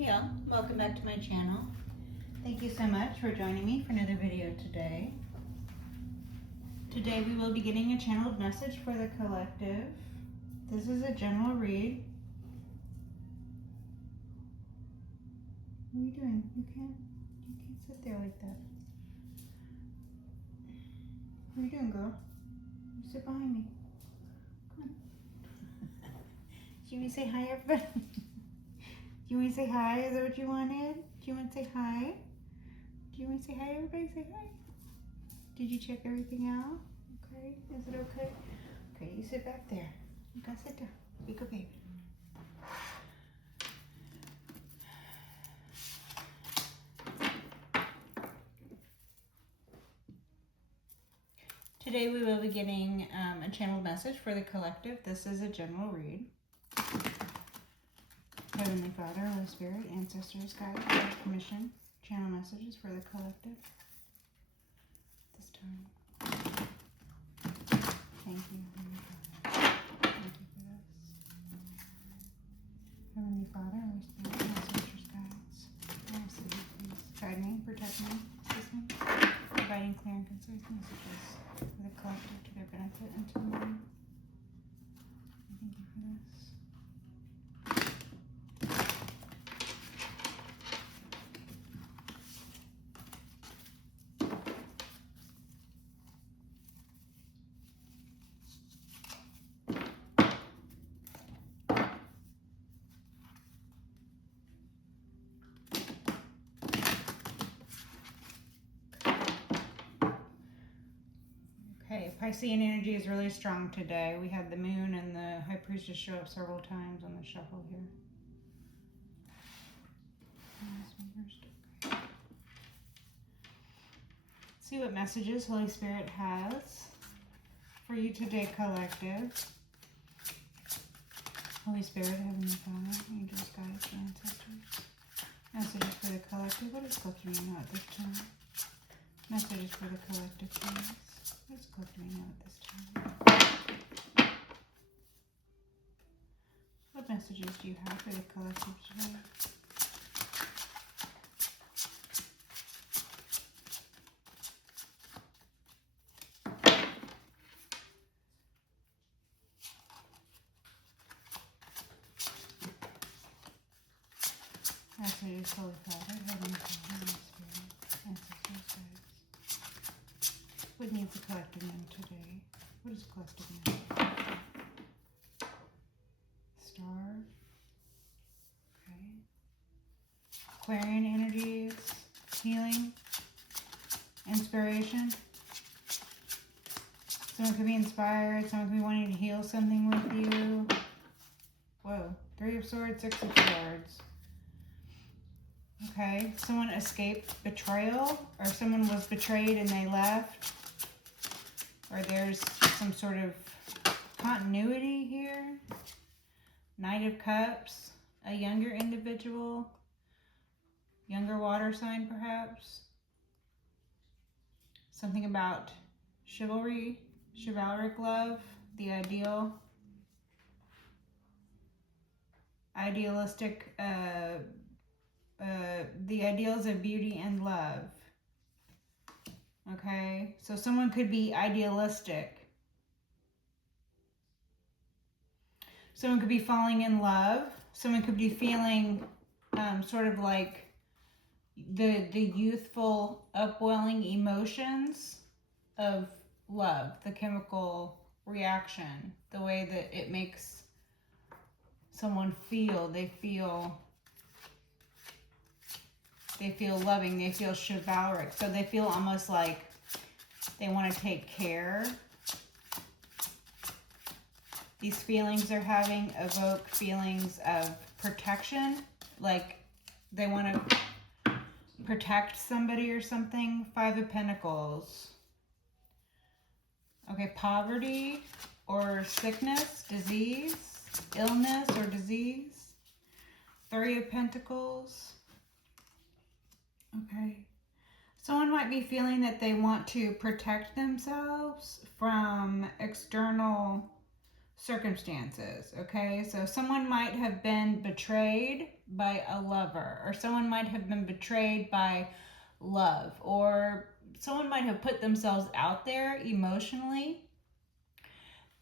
Hey all, welcome back to my channel. Thank you so much for joining me for another video today. Today we will be getting a channeled message for the collective. This is a general read. What are you doing? You can't sit there like that. What are you doing, girl? You sit behind me. Come on. Do you want to say hi, everybody? Do you want to say hi? Is that what you wanted? Do you want to say hi? Do you want to say hi, everybody? Say hi. Did you check everything out? Okay. Is it okay? Okay, you sit back there. You gotta sit down. Be good baby. Today we will be getting a channeled message for the collective. This is a general read. Heavenly Father, Holy Spirit, ancestors, guides, permission, channel messages for the collective. This time. Thank you, Heavenly Father. Thank you for this. Heavenly Father, Holy Spirit, ancestors, guides, I ask that you please guide me, protect me, assist me, providing clear and concise messages for the collective to their benefit and to mine. Thank you for this. Okay, Piscean energy is really strong today. We had the moon and the high priestess show up several times on the shuffle here. Okay. See what messages Holy Spirit has for you today, collective. Holy Spirit, Heavenly Father, angels, guides, and ancestors. Messages for the collective. What is collective know at this time? Messages for the collective, please. What does collective know at this time? What messages do you have for the collective today? Messages, Holy Father, Heavenly Father, Holy Spirit, ancestors, guides. What needs the collective know today? What does collective know? Star. Okay. Aquarian energies, healing, inspiration. Someone could be inspired, someone could be wanting to heal something with you. Whoa. 3 of Swords, 6 of Swords. Okay, someone escaped betrayal, or someone was betrayed and they left. Or there's some sort of continuity here. Knight of Cups, a younger individual, younger water sign perhaps. Something about chivalry, chivalric love, the ideal, idealistic, the ideals of beauty and love. Okay, so someone could be idealistic. Someone could be falling in love. Someone could be feeling sort of like the youthful upwelling emotions of love, the chemical reaction, the way that it makes someone feel. They feel loving, they feel chivalric. So they feel almost like they want to take care. These feelings they're having evoke feelings of protection, like they want to protect somebody or something. 5 of Pentacles. Okay, poverty or sickness, disease, illness or disease. 3 of Pentacles. Okay. Someone might be feeling that they want to protect themselves from external circumstances, okay? So someone might have been betrayed by a lover, or someone might have been betrayed by love, or someone might have put themselves out there emotionally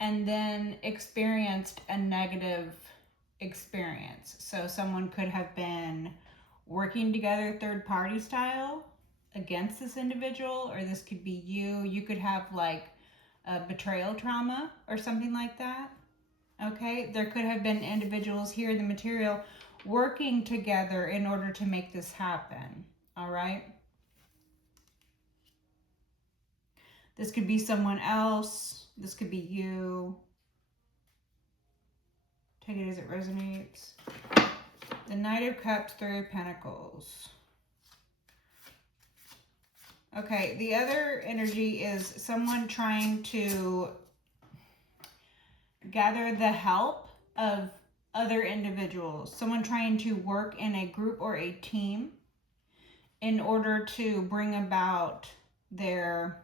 and then experienced a negative experience. So someone could have been working together third party style against this individual, or this could be you. You could have like a betrayal trauma or something like that. Okay, there could have been individuals here in the material working together in order to make this happen. All right. This could be someone else. This could be you. Take it as it resonates. The Knight of Cups, Three of Pentacles. Okay, the other energy is someone trying to gather the help of other individuals. Someone trying to work in a group or a team in order to bring about their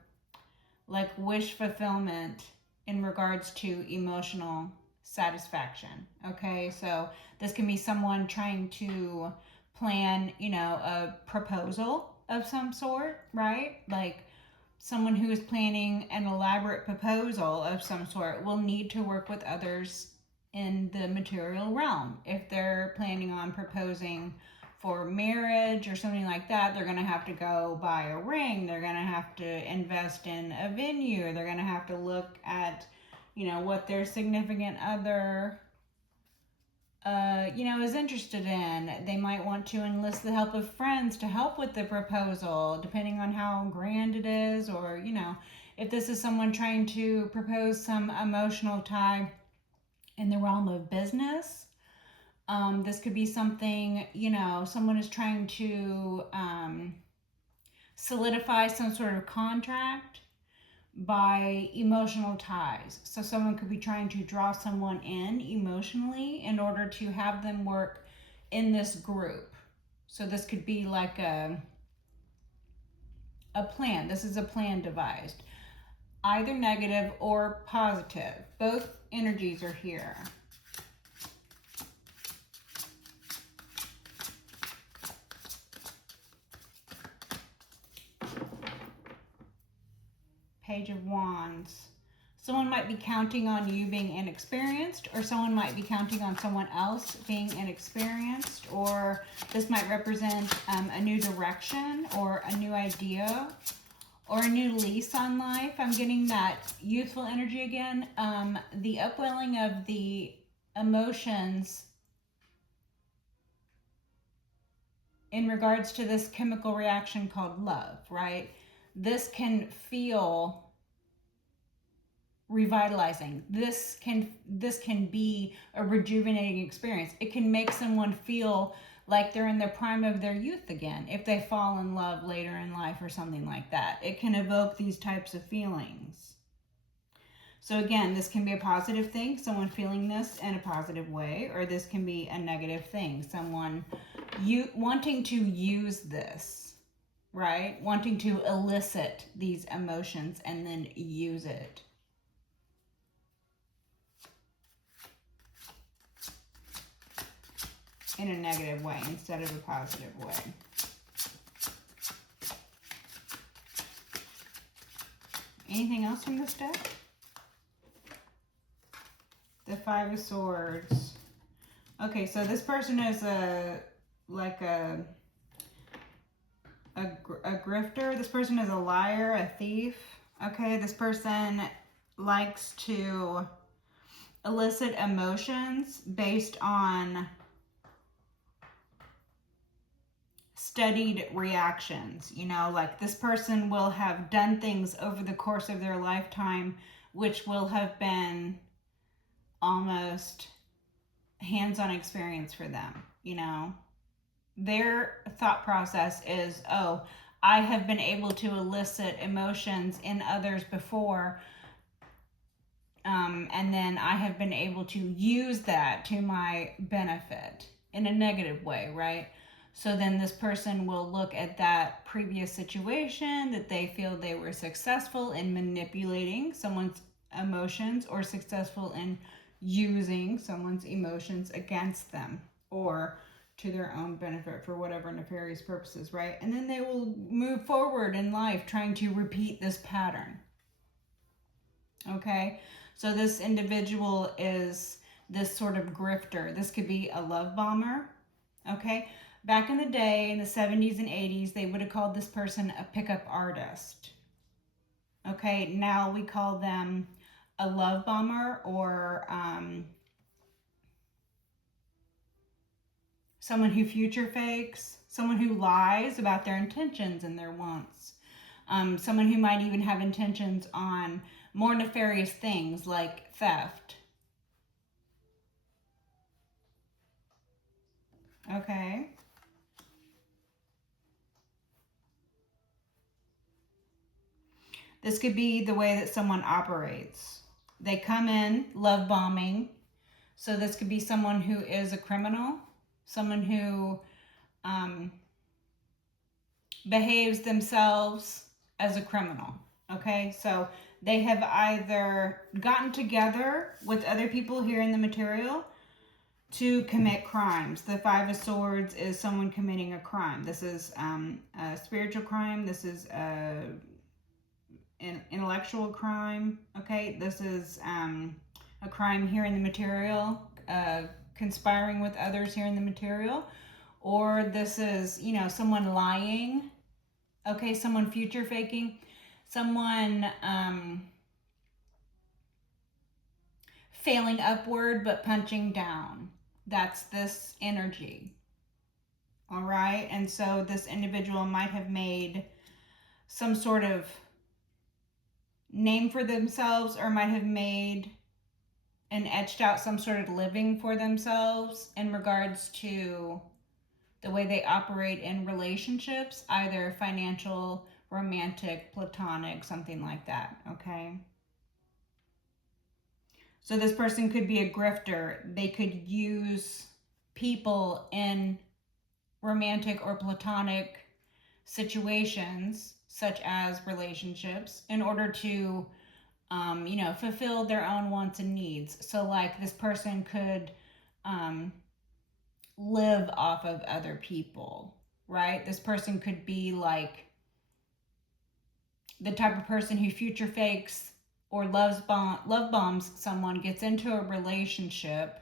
like wish fulfillment in regards to emotional satisfaction. Okay, so this can be someone trying to plan, you know, a proposal of some sort, right? Like someone who is planning an elaborate proposal of some sort will need to work with others in the material realm. If they're planning on proposing for marriage or something like that, they're going to have to go buy a ring. They're going to have to invest in a venue. They're going to have to look at, you know, what their significant other, you know, is interested in. They might want to enlist the help of friends to help with the proposal, depending on how grand it is, or, you know, if this is someone trying to propose some emotional tie in the realm of business. This could be something, you know, someone is trying to solidify some sort of contract by emotional ties. So someone could be trying to draw someone in emotionally in order to have them work in this group. So this could be like a plan. This is a plan devised, either negative or positive. Both energies are here. Page of Wands. Someone might be counting on you being inexperienced, or someone might be counting on someone else being inexperienced, or this might represent a new direction or a new idea or a new lease on life. I'm getting that youthful energy again. The upwelling of the emotions in regards to this chemical reaction called love, right? This can feel revitalizing. This can be a rejuvenating experience. It can make someone feel like they're in the prime of their youth again if they fall in love later in life or something like that. It can evoke these types of feelings. So again, this can be a positive thing, someone feeling this in a positive way, or this can be a negative thing, someone wanting to use this, right? Wanting to elicit these emotions and then use it. In a negative way instead of a positive way. Anything else from this deck? The Five of Swords. Okay, so this person is a grifter. This person is a liar, a thief. Okay, this person likes to elicit emotions based on studied reactions. You know, like this person will have done things over the course of their lifetime which will have been almost hands-on experience for them. You know, their thought process is, oh, I have been able to elicit emotions in others before, and then I have been able to use that to my benefit in a negative way, right? So then this person will look at that previous situation that they feel they were successful in manipulating someone's emotions or successful in using someone's emotions against them, or to their own benefit for whatever nefarious purposes, right? And then they will move forward in life trying to repeat this pattern. Okay? So this individual is this sort of grifter. This could be a love bomber. Okay? Back in the day, in the 70s and 80s, they would have called this person a pickup artist. Okay? Now we call them a love bomber, or someone who future fakes, someone who lies about their intentions and their wants, someone who might even have intentions on more nefarious things like theft. Okay. This could be the way that someone operates. They come in love bombing. So this could be someone who is a criminal, someone who behaves themselves as a criminal. Okay, so they have either gotten together with other people here in the material to commit crimes. The Five of Swords is someone committing a crime. This is a spiritual crime. This is an intellectual crime. Okay, this is a crime here in the material, conspiring with others here in the material. Or this is, you know, someone lying. Okay, someone future faking. Someone failing upward but punching down. That's this energy. All right, and so this individual might have made some sort of name for themselves, or might have made and etched out some sort of living for themselves in regards to the way they operate in relationships, either financial, romantic, platonic, something like that, okay? So this person could be a grifter. They could use people in romantic or platonic situations, such as relationships, in order to, you know, fulfill their own wants and needs. So like this person could live off of other people, right? This person could be like the type of person who future fakes or love bombs someone, gets into a relationship,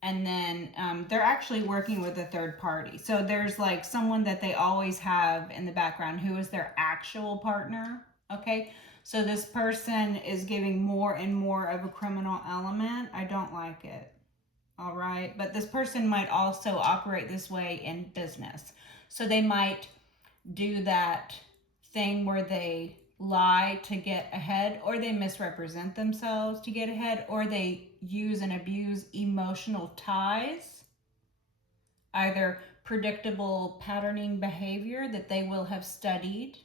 and then they're actually working with a third party. So there's like someone that they always have in the background who is their actual partner, okay? So this person is giving more and more of a criminal element. I don't like it, all right? But this person might also operate this way in business. So they might do that thing where they lie to get ahead, or they misrepresent themselves to get ahead, or they use and abuse emotional ties, either predictable patterning behavior that they will have studied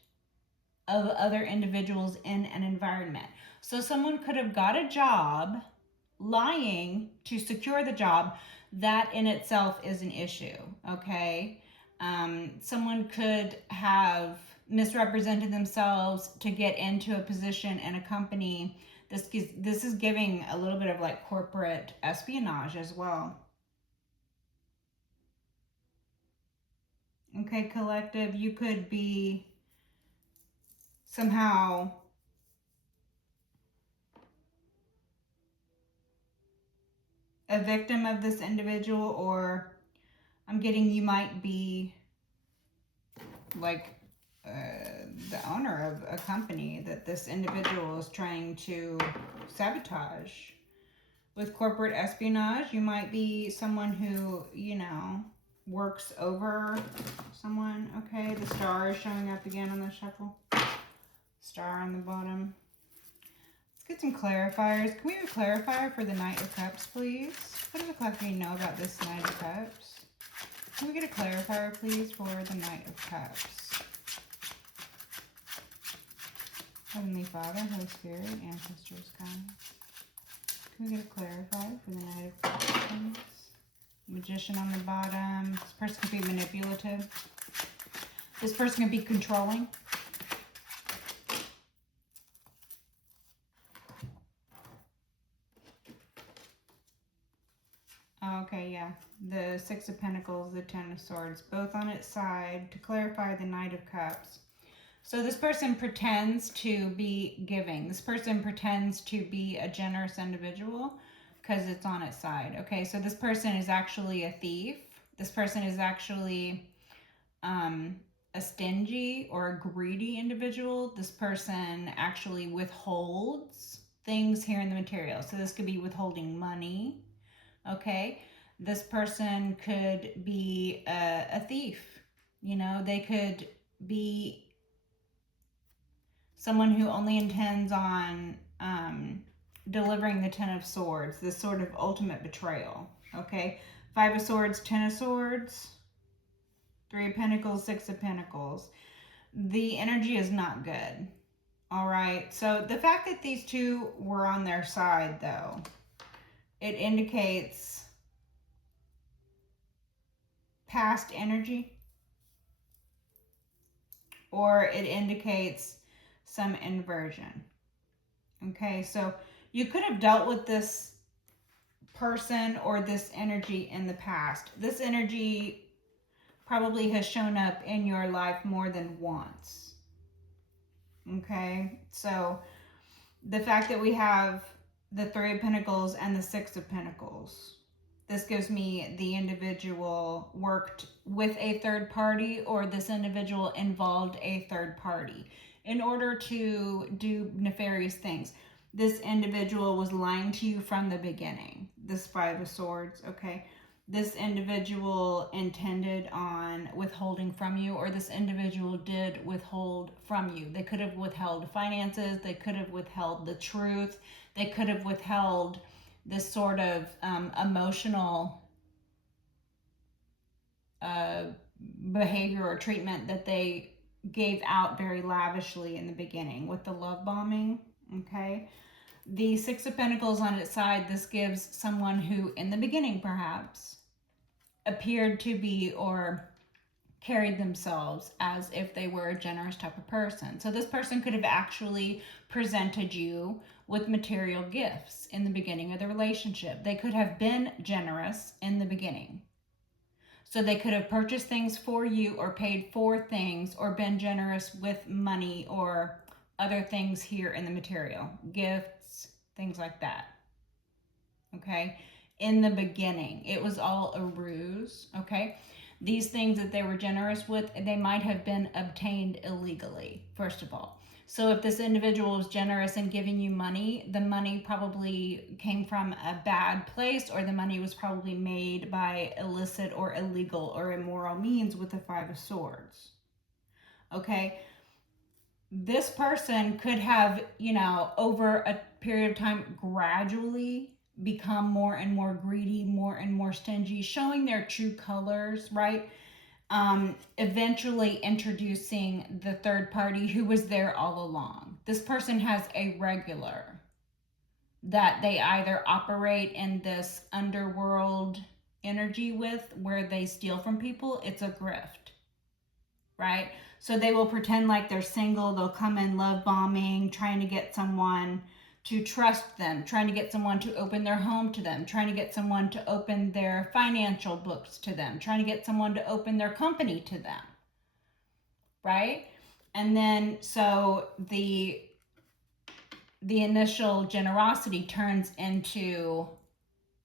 of other individuals in an environment. So someone could have got a job lying to secure the job. That in itself is an issue, okay? Someone could have misrepresented themselves to get into a position in a company. This is giving a little bit of like corporate espionage as well. Okay, collective, you could be somehow a victim of this individual, or I'm getting you might be like the owner of a company that this individual is trying to sabotage. With corporate espionage, you might be someone who, you know, works over someone. Okay, the star is showing up again on the shuffle. Star on the bottom. Let's get some clarifiers. Can we have a clarifier for the Knight of Cups, please? What does the collector know about this Knight of Cups? Can we get a clarifier, please, for the Knight of Cups? Heavenly Father, Holy Spirit, Ancestors, guides. Can we get a clarifier for the Knight of Cups, please? Magician on the bottom. This person could be manipulative. This person could be controlling. Okay, yeah. The the Six of Pentacles, the Ten of Swords, both on its side to clarify the Knight of Cups. So this person pretends to be giving. This person pretends to be a generous individual because it's on its side. Okay, so this person is actually a thief. This person is actually a stingy or a greedy individual. This person actually withholds things here in the material. So this could be withholding money. Okay, this person could be a thief. You know, they could be someone who only intends on delivering the Ten of Swords, this sort of ultimate betrayal. Okay, Five of Swords, Ten of Swords, Three of Pentacles, Six of Pentacles. The energy is not good. All right, so the fact that these two were on their side, though, it indicates past energy, or it indicates some inversion. Okay, so you could have dealt with this person or this energy in the past. This energy probably has shown up in your life more than once. Okay, so the fact that we have the Three of Pentacles and the Six of Pentacles, this gives me the individual worked with a third party, or this individual involved a third party in order to do nefarious things. This individual was lying to you from the beginning. This Five of Swords, okay? This individual intended on withholding from you, or this individual did withhold from you. They could have withheld finances. They could have withheld the truth. They could have withheld this sort of emotional behavior or treatment that they gave out very lavishly in the beginning with the love bombing, okay? The Six of Pentacles on its side, this gives someone who in the beginning perhaps appeared to be or carried themselves as if they were a generous type of person. So this person could have actually presented you with material gifts in the beginning of the relationship. They could have been generous in the beginning. So they could have purchased things for you or paid for things or been generous with money or other things here in the material, gifts, things like that. Okay? In the beginning, it was all a ruse. Okay? These things that they were generous with, they might have been obtained illegally, first of all. So if this individual was generous in giving you money, the money probably came from a bad place, or the money was probably made by illicit or illegal or immoral means with the Five of Swords. Okay? This person could have, you know, over a period of time gradually become more and more greedy, more and more stingy, showing their true colors, right? Eventually introducing the third party who was there all along. This person has a regular that they either operate in this underworld energy with, where they steal from people. It's a grift, right? So they will pretend like they're single. They'll come in love bombing, trying to get someone to trust them, trying to get someone to open their home to them, trying to get someone to open their financial books to them, trying to get someone to open their company to them, right? And then so the initial generosity turns into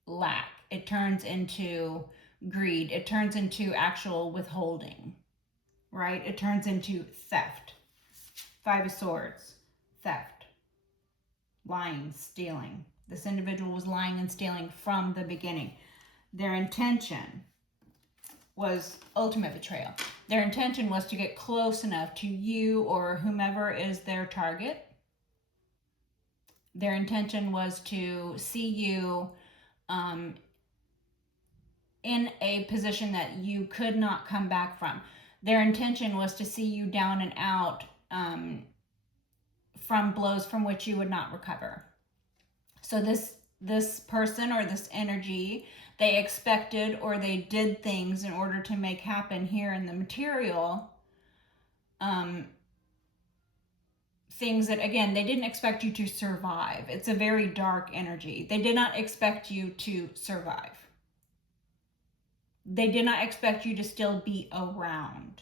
lack. It turns into greed. It turns into actual withholding, right? It turns into theft. Five of Swords, theft. Lying, stealing. This individual was lying and stealing from the beginning. Their intention was ultimate betrayal. Their intention was to get close enough to you or whomever is their target. Their intention was to see you in a position that you could not come back from. Their intention was to see you down and out from blows from which you would not recover. So this person or this energy, they expected or they did things in order to make happen here in the material. Things that, again, they didn't expect you to survive. It's a very dark energy. They did not expect you to survive. They did not expect you to still be around.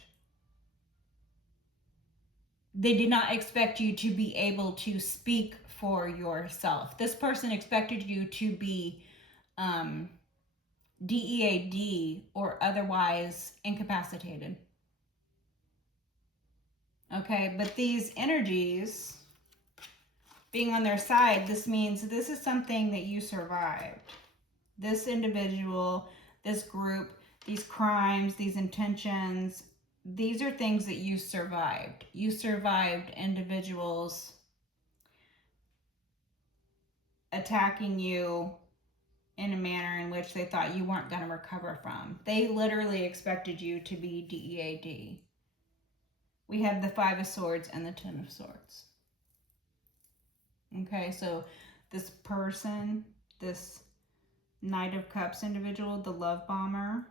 They did not expect you to be able to speak for yourself. This person expected you to be DEAD or otherwise incapacitated. Okay, but these energies being on their side, this means this is something that you survived. This individual, this group, these crimes, these intentions, these are things that you survived. You survived individuals attacking you in a manner in which they thought you weren't going to recover from. They literally expected you to be DEAD. We have the Five of Swords and the Ten of Swords. Okay, so this person, this Knight of Cups individual, the love bomber,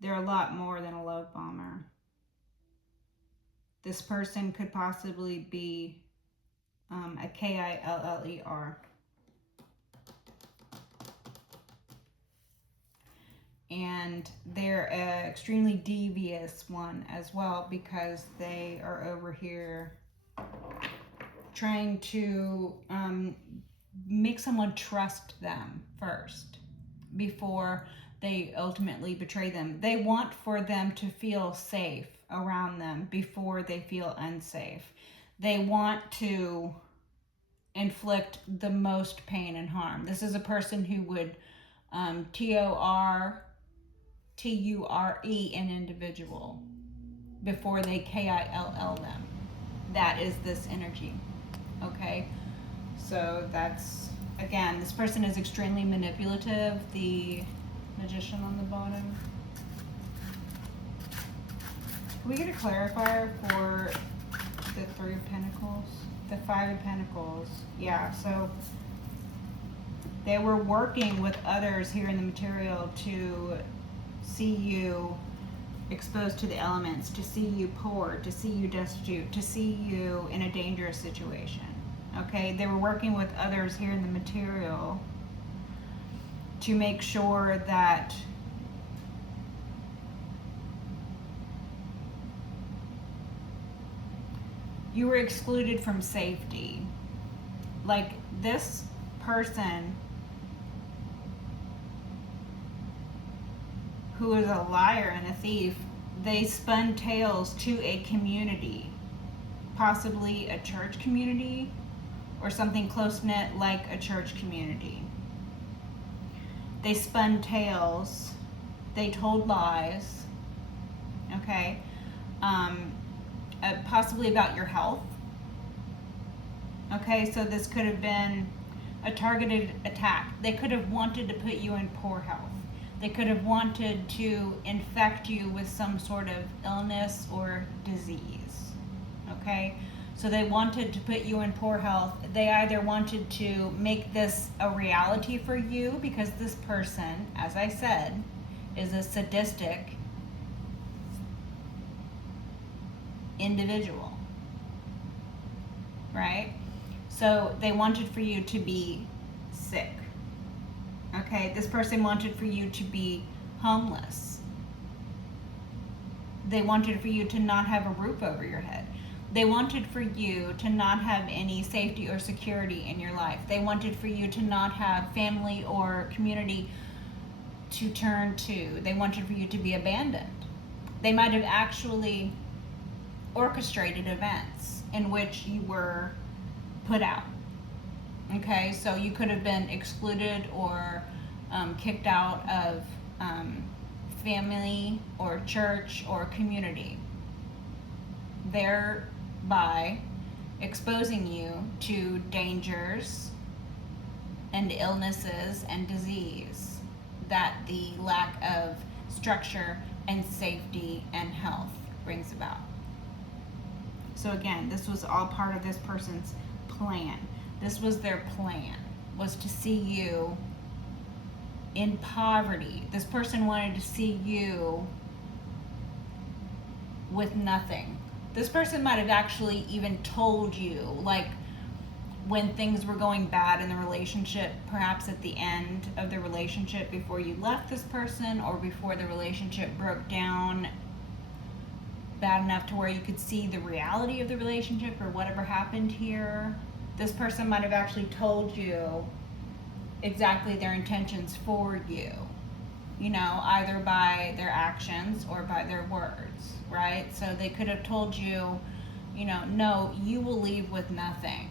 they're a lot more than a love bomber. This person could possibly be a KILLER. And they're an extremely devious one as well, because they are over here trying to make someone trust them first before they ultimately betray them. They want for them to feel safe around them before they feel unsafe. They want to inflict the most pain and harm. This is a person who would TORTURE an individual before they KILL them. That is this energy. Okay, so that's, again, this person is extremely manipulative. The Magician on the bottom. Can we get a clarifier for the Three of Pentacles? The Five of Pentacles. Yeah, so they were working with others here in the material to see you exposed to the elements, to see you poor, to see you destitute, to see you in a dangerous situation. Okay, they were working with others here in the material to make sure that you were excluded from safety. Like, this person who is a liar and a thief, they spun tales to a community, possibly a church community or something close-knit like a church community. They spun tales, they told lies, okay, possibly about your health. Okay, so this could have been a targeted attack. They could have wanted to put you in poor health. They could have wanted to infect you with some sort of illness or disease. Okay, so they wanted to put you in poor health. They either wanted to make this a reality for you, because this person, as I said, is a sadistic individual, right? So they wanted for you to be sick. Okay, this person wanted for you to be homeless. They wanted for you to not have a roof over your head. They wanted for you to not have any safety or security in your life. They wanted for you to not have family or community to turn to. They wanted for you to be abandoned. They might have actually orchestrated events in which you were put out. Okay, so you could have been excluded or kicked out of family or church or community, thereby exposing you to dangers and illnesses and disease that the lack of structure and safety and health brings about. So again, this was all part of this person's plan. This was their plan, was to see you in poverty. This person wanted to see you with nothing. This person might have actually even told you, like, when things were going bad in the relationship, perhaps at the end of the relationship before you left this person, or before the relationship broke down bad enough to where you could see the reality of the relationship or whatever happened here. This person might have actually told you exactly their intentions for you, you know, either by their actions or by their words, right? So they could have told you, you know, no, you will leave with nothing.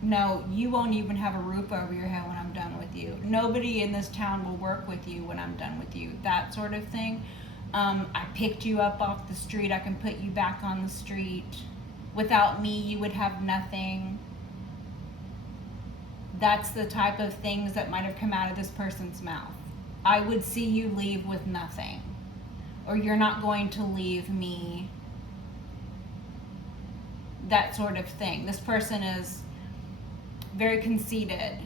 No, you won't even have a roof over your head when I'm done with you. Nobody in this town will work with you when I'm done with you. That sort of thing. I picked you up off the street. I can put you back on the street. Without me, you would have nothing. That's the type of things that might have come out of this person's mouth. I would see you leave with nothing. Or you're not going to leave me. That sort of thing. This person is very conceited.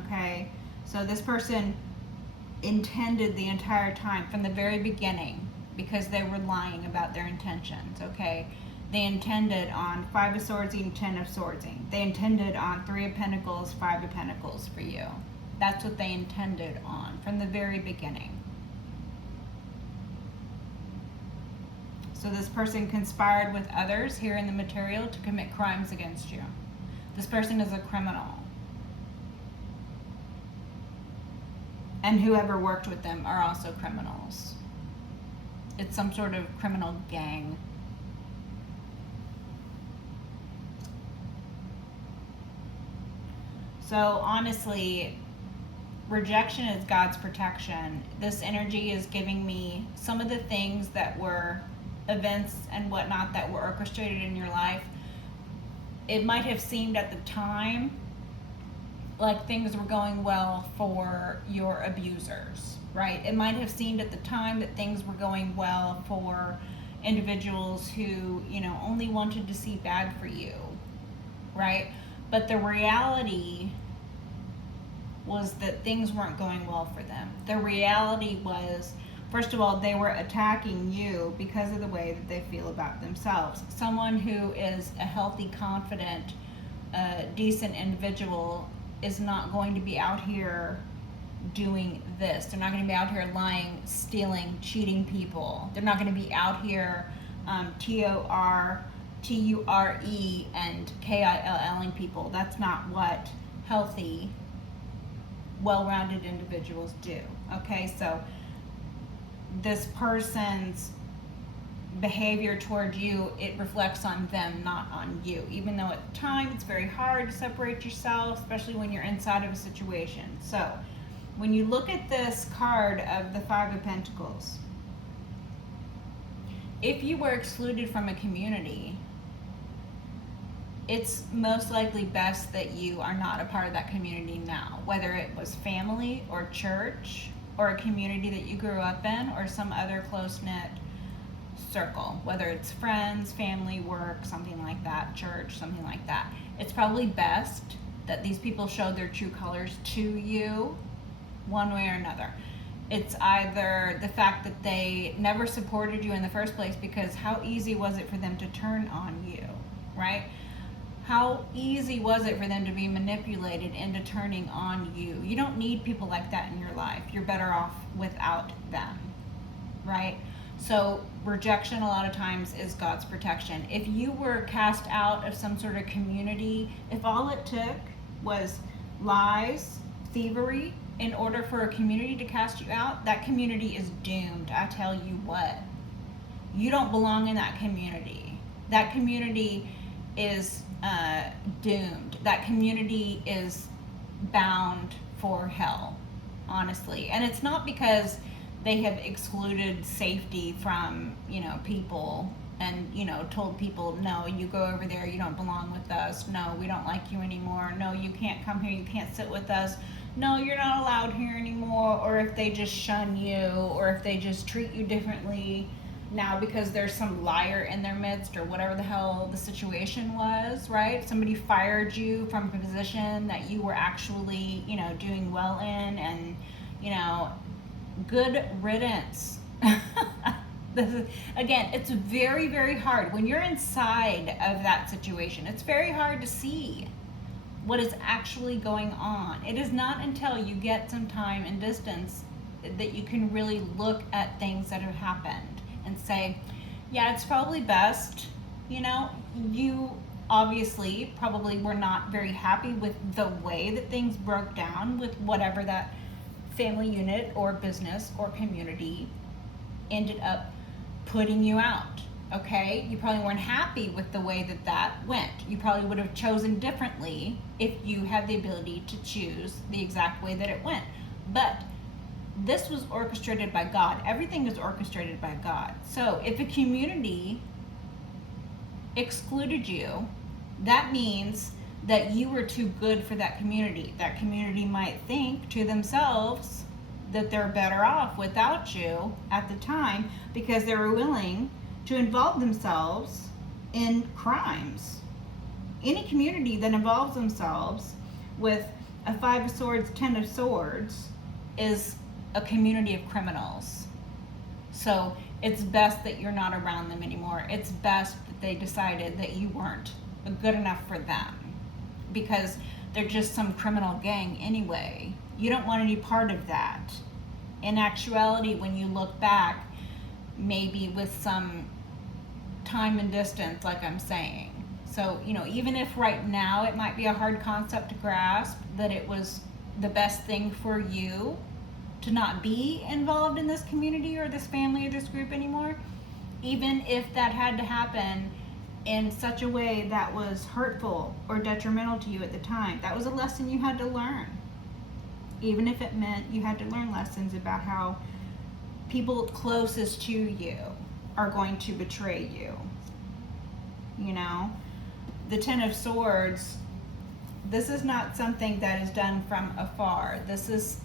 Okay? So this person intended the entire time from the very beginning, because they were lying about their intentions, okay? They intended on 5 of Swordsing, 10 of Swordsing. They intended on 3 of Pentacles, 5 of Pentacles for you. That's what they intended on from the very beginning. So this person conspired with others here in the material to commit crimes against you. This person is a criminal. And whoever worked with them are also criminals. It's some sort of criminal gang. So honestly, rejection is God's protection. This energy is giving me some of the things that were events and whatnot that were orchestrated in your life. It might have seemed at the time like things were going well for your abusers, right? It might have seemed at the time that things were going well for individuals who, you know, only wanted to see bad for you, right? But the reality was that things weren't going well for them. The reality was, first of all, they were attacking you because of the way that they feel about themselves. Someone who is a healthy, confident, decent individual is not going to be out here doing this. They're not going to be out here lying, stealing, cheating people. They're not going to be out here T-U-R-E and K-I-L-L-ing people. That's not what healthy, well-rounded individuals do. Okay, so this person's behavior toward you, it reflects on them, not on you. Even though at the time it's very hard to separate yourself, especially when you're inside of a situation. So when you look at this card of the 5 of Pentacles, if you were excluded from a community, it's most likely best that you are not a part of that community now, whether it was family or church or a community that you grew up in or some other close-knit circle, whether it's friends, family, work, something like that, church, something like that. It's probably best that these people show their true colors to you one way or another. It's either the fact that they never supported you in the first place, because how easy was it for them to turn on you, right? How easy was it for them to be manipulated into turning on you? You don't need people like that in your life. You're better off without them, right? So rejection a lot of times is God's protection. If you were cast out of some sort of community, if all it took was lies, thievery, in order for a community to cast you out, that community is doomed. I tell you what. You don't belong in that community. That community is doomed. That community is bound for hell, honestly. And it's not because they have excluded safety from, you know, people and, you know, told people, no, you go over there, you don't belong with us. No, we don't like you anymore. No, you can't come here, you can't sit with us. No, you're not allowed here anymore. Or if they just shun you, or if they just treat you differently now because there's some liar in their midst, or whatever the hell the situation was, right? Somebody fired you from a position that you were actually, you know, doing well in, and, you know, good riddance. Again, it's very, very hard. When you're inside of that situation, it's very hard to see what is actually going on. It is not until you get some time and distance that you can really look at things that have happened and say, yeah, it's probably best. You obviously probably were not very happy with the way that things broke down with whatever that family unit or business or community ended up putting you out. Okay, you probably weren't happy with the way that went. You probably would have chosen differently if you had the ability to choose the exact way that it went. But this was orchestrated by God. Everything is orchestrated by God. So if a community excluded you, that means that you were too good for that community. That community might think to themselves that they're better off without you at the time because they were willing to involve themselves in crimes. Any community that involves themselves with a 5 of Swords, 10 of Swords is a community of criminals. So it's best that you're not around them anymore. It's best that they decided that you weren't good enough for them because they're just some criminal gang anyway. You don't want any part of that. In actuality, when you look back, maybe with some time and distance, like I'm saying. So, even if right now it might be a hard concept to grasp that it was the best thing for you to not be involved in this community or this family or this group anymore, even if that had to happen in such a way that was hurtful or detrimental to you at the time, that was a lesson you had to learn. Even if it meant you had to learn lessons about how people closest to you are going to betray you. The 10 of Swords, this is not something that is done from afar. This is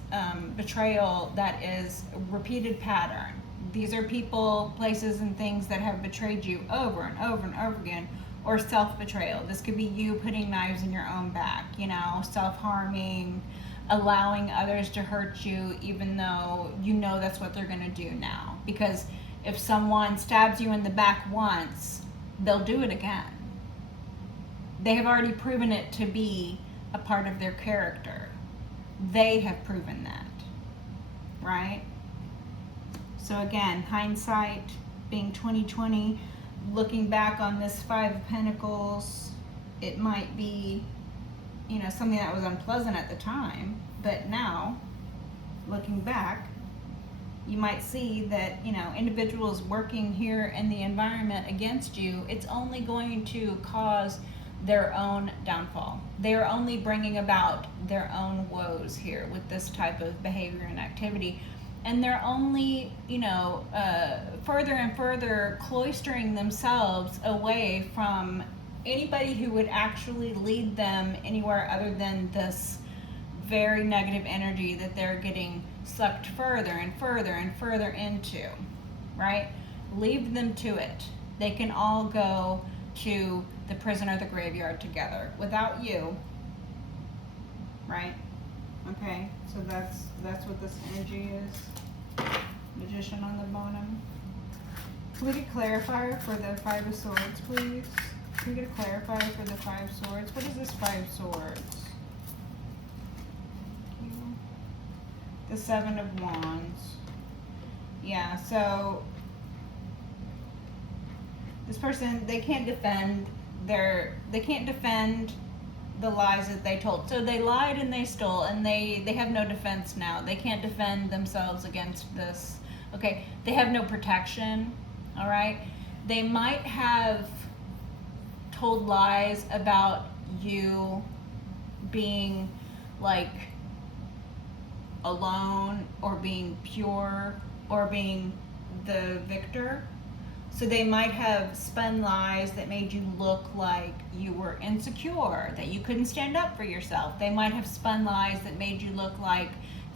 betrayal that is a repeated pattern. These are people, places, and things that have betrayed you over and over and over again, or self-betrayal. This could be you putting knives in your own back, self-harming, allowing others to hurt you even though you know that's what they're going to do now. Because if someone stabs you in the back once, they'll do it again. They have already proven it to be a part of their character. They have proven that, right? So again, hindsight being 20/20, looking back on this 5 of Pentacles, it might be, something that was unpleasant at the time, but now, looking back, you might see that, individuals working here in the environment against you, it's only going to cause their own downfall. They are only bringing about their own woes here with this type of behavior and activity. And they're only, further and further cloistering themselves away from anybody who would actually lead them anywhere other than this very negative energy that they're getting sucked further and further and further into, right? Leave them to it. They can all go to the prison or the graveyard together without you, right? Okay, so that's what this energy is. Magician on the bottom. Can we get a clarifier for the 5 of Swords, please? Can we get a clarifier for the 5 of Swords? What is this 5 of Swords? The 7 of Wands. Yeah, so this person, they can't defend the lies that they told. So they lied and they stole, and they have no defense now. They can't defend themselves against this. Okay, they have no protection, all right? They might have told lies about you being like alone or being pure or being the victor. So they might have spun lies that made you look like you were insecure, that you couldn't stand up for yourself. They might have spun lies that made you look like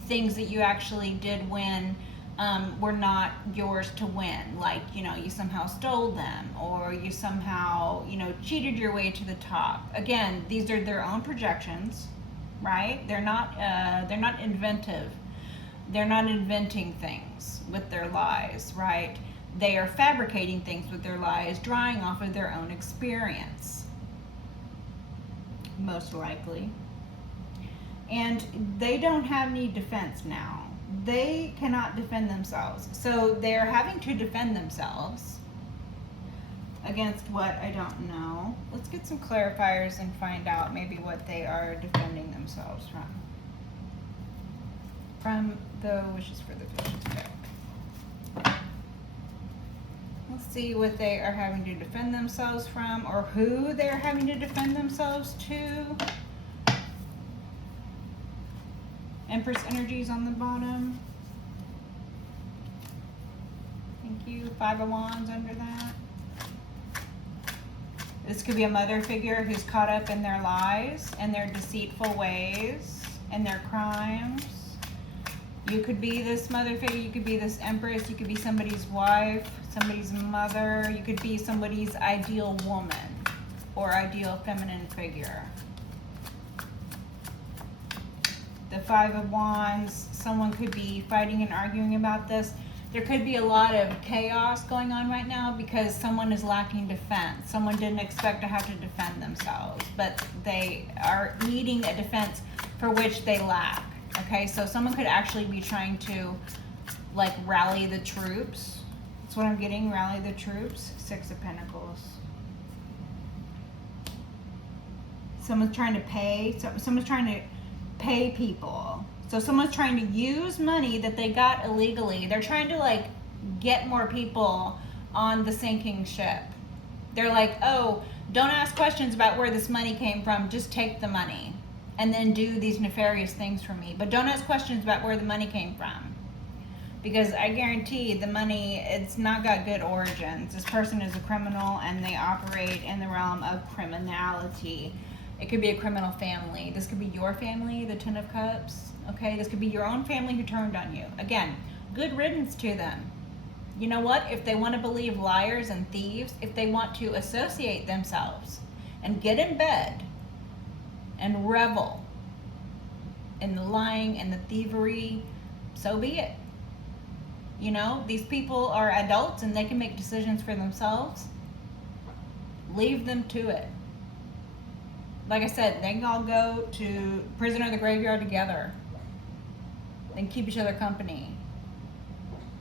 things that you actually did win were not yours to win. Like, you somehow stole them, or you somehow, cheated your way to the top. Again, these are their own projections, right? They're not inventive. They're not inventing things with their lies, right? they are fabricating things with their lies, drawing off of their own experience, most likely. And they don't have any defense now. They cannot defend themselves. So they're having to defend themselves against what? I don't know. Let's get some clarifiers and find out maybe what they are defending themselves from. From the Wishes for the Visions deck. Let's see what they are having to defend themselves from, or who they're having to defend themselves to. Empress energies on the bottom. Thank you. Five of Wands under that. This could be a mother figure who's caught up in their lies and their deceitful ways and their crimes. You could be this mother figure, you could be this empress, you could be somebody's wife, somebody's mother, you could be somebody's ideal woman or ideal feminine figure. The Five of Wands, someone could be fighting and arguing about this. There could be a lot of chaos going on right now because someone is lacking defense. Someone didn't expect to have to defend themselves, but they are needing a defense for which they lack. Okay, so someone could actually be trying to like rally the troops. That's what I'm getting, rally the troops. Six of Pentacles. Someone's trying to pay, someone's trying to pay people. So someone's trying to use money that they got illegally. They're trying to like get more people on the sinking ship. They're like, oh, don't ask questions about where this money came from. Just take the money and then do these nefarious things for me. But don't ask questions about where the money came from. Because I guarantee the money, it's not got good origins. This person is a criminal and they operate in the realm of criminality. It could be a criminal family. This could be your family, the Ten of Cups. Okay, this could be your own family who turned on you. Again, good riddance to them. You know what? If they want to believe liars and thieves, if they want to associate themselves and get in bed and revel in the lying and the thievery, so be it. You know, these people are adults and they can make decisions for themselves. Leave them to it. Like I said, they can all go to prison or the graveyard together. They can keep each other company.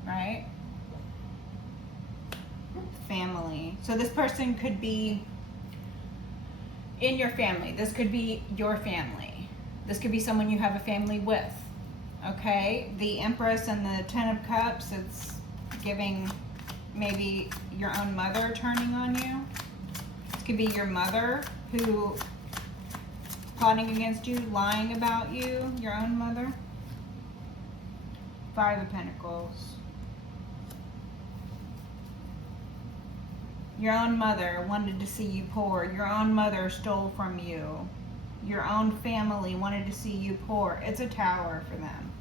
Right? Family. So this person could be in your family. This could be your family. This could be someone you have a family with. Okay? The Empress and the Ten of Cups, it's giving maybe your own mother turning on you. This could be your mother who plotting against you, lying about you, your own mother. Five of Pentacles. Your own mother wanted to see you poor. Your own mother stole from you. Your own family wanted to see you poor. It's a Tower for them.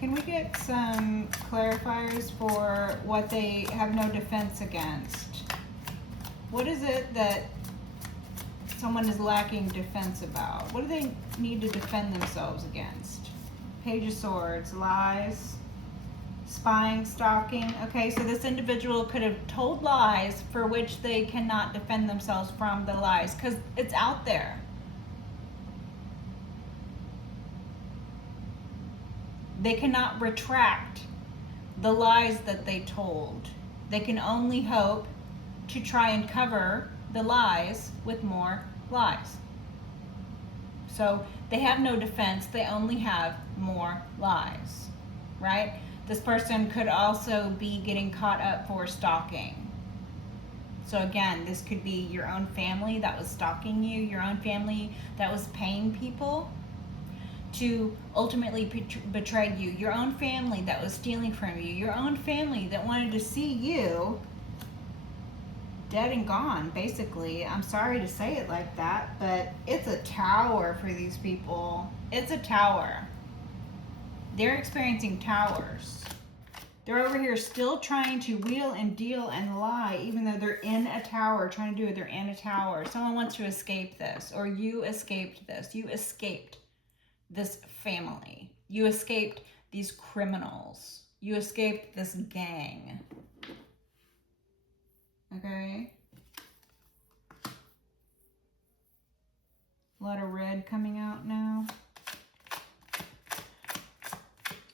Can we get some clarifiers for what they have no defense against? What is it that someone is lacking defense about? What do they need to defend themselves against? Page of Swords, lies, spying, stalking. Okay, so this individual could have told lies for which they cannot defend themselves from the lies because it's out there. They cannot retract the lies that they told. They can only hope to try and cover the lies with more lies. So they have no defense, they only have more lies, right? This person could also be getting caught up for stalking. So again, this could be your own family that was stalking you, your own family that was paying people to ultimately betray you, your own family that was stealing from you, your own family that wanted to see you dead and gone, basically. I'm sorry to say it like that, but it's a tower for these people. It's a tower. They're experiencing towers. They're over here still trying to wheel and deal and lie, even though they're in a tower, trying to do it. They're in a tower. Someone wants to escape this, or you escaped this. You escaped this family. You escaped these criminals. You escaped this gang. Okay? A lot of red coming out now.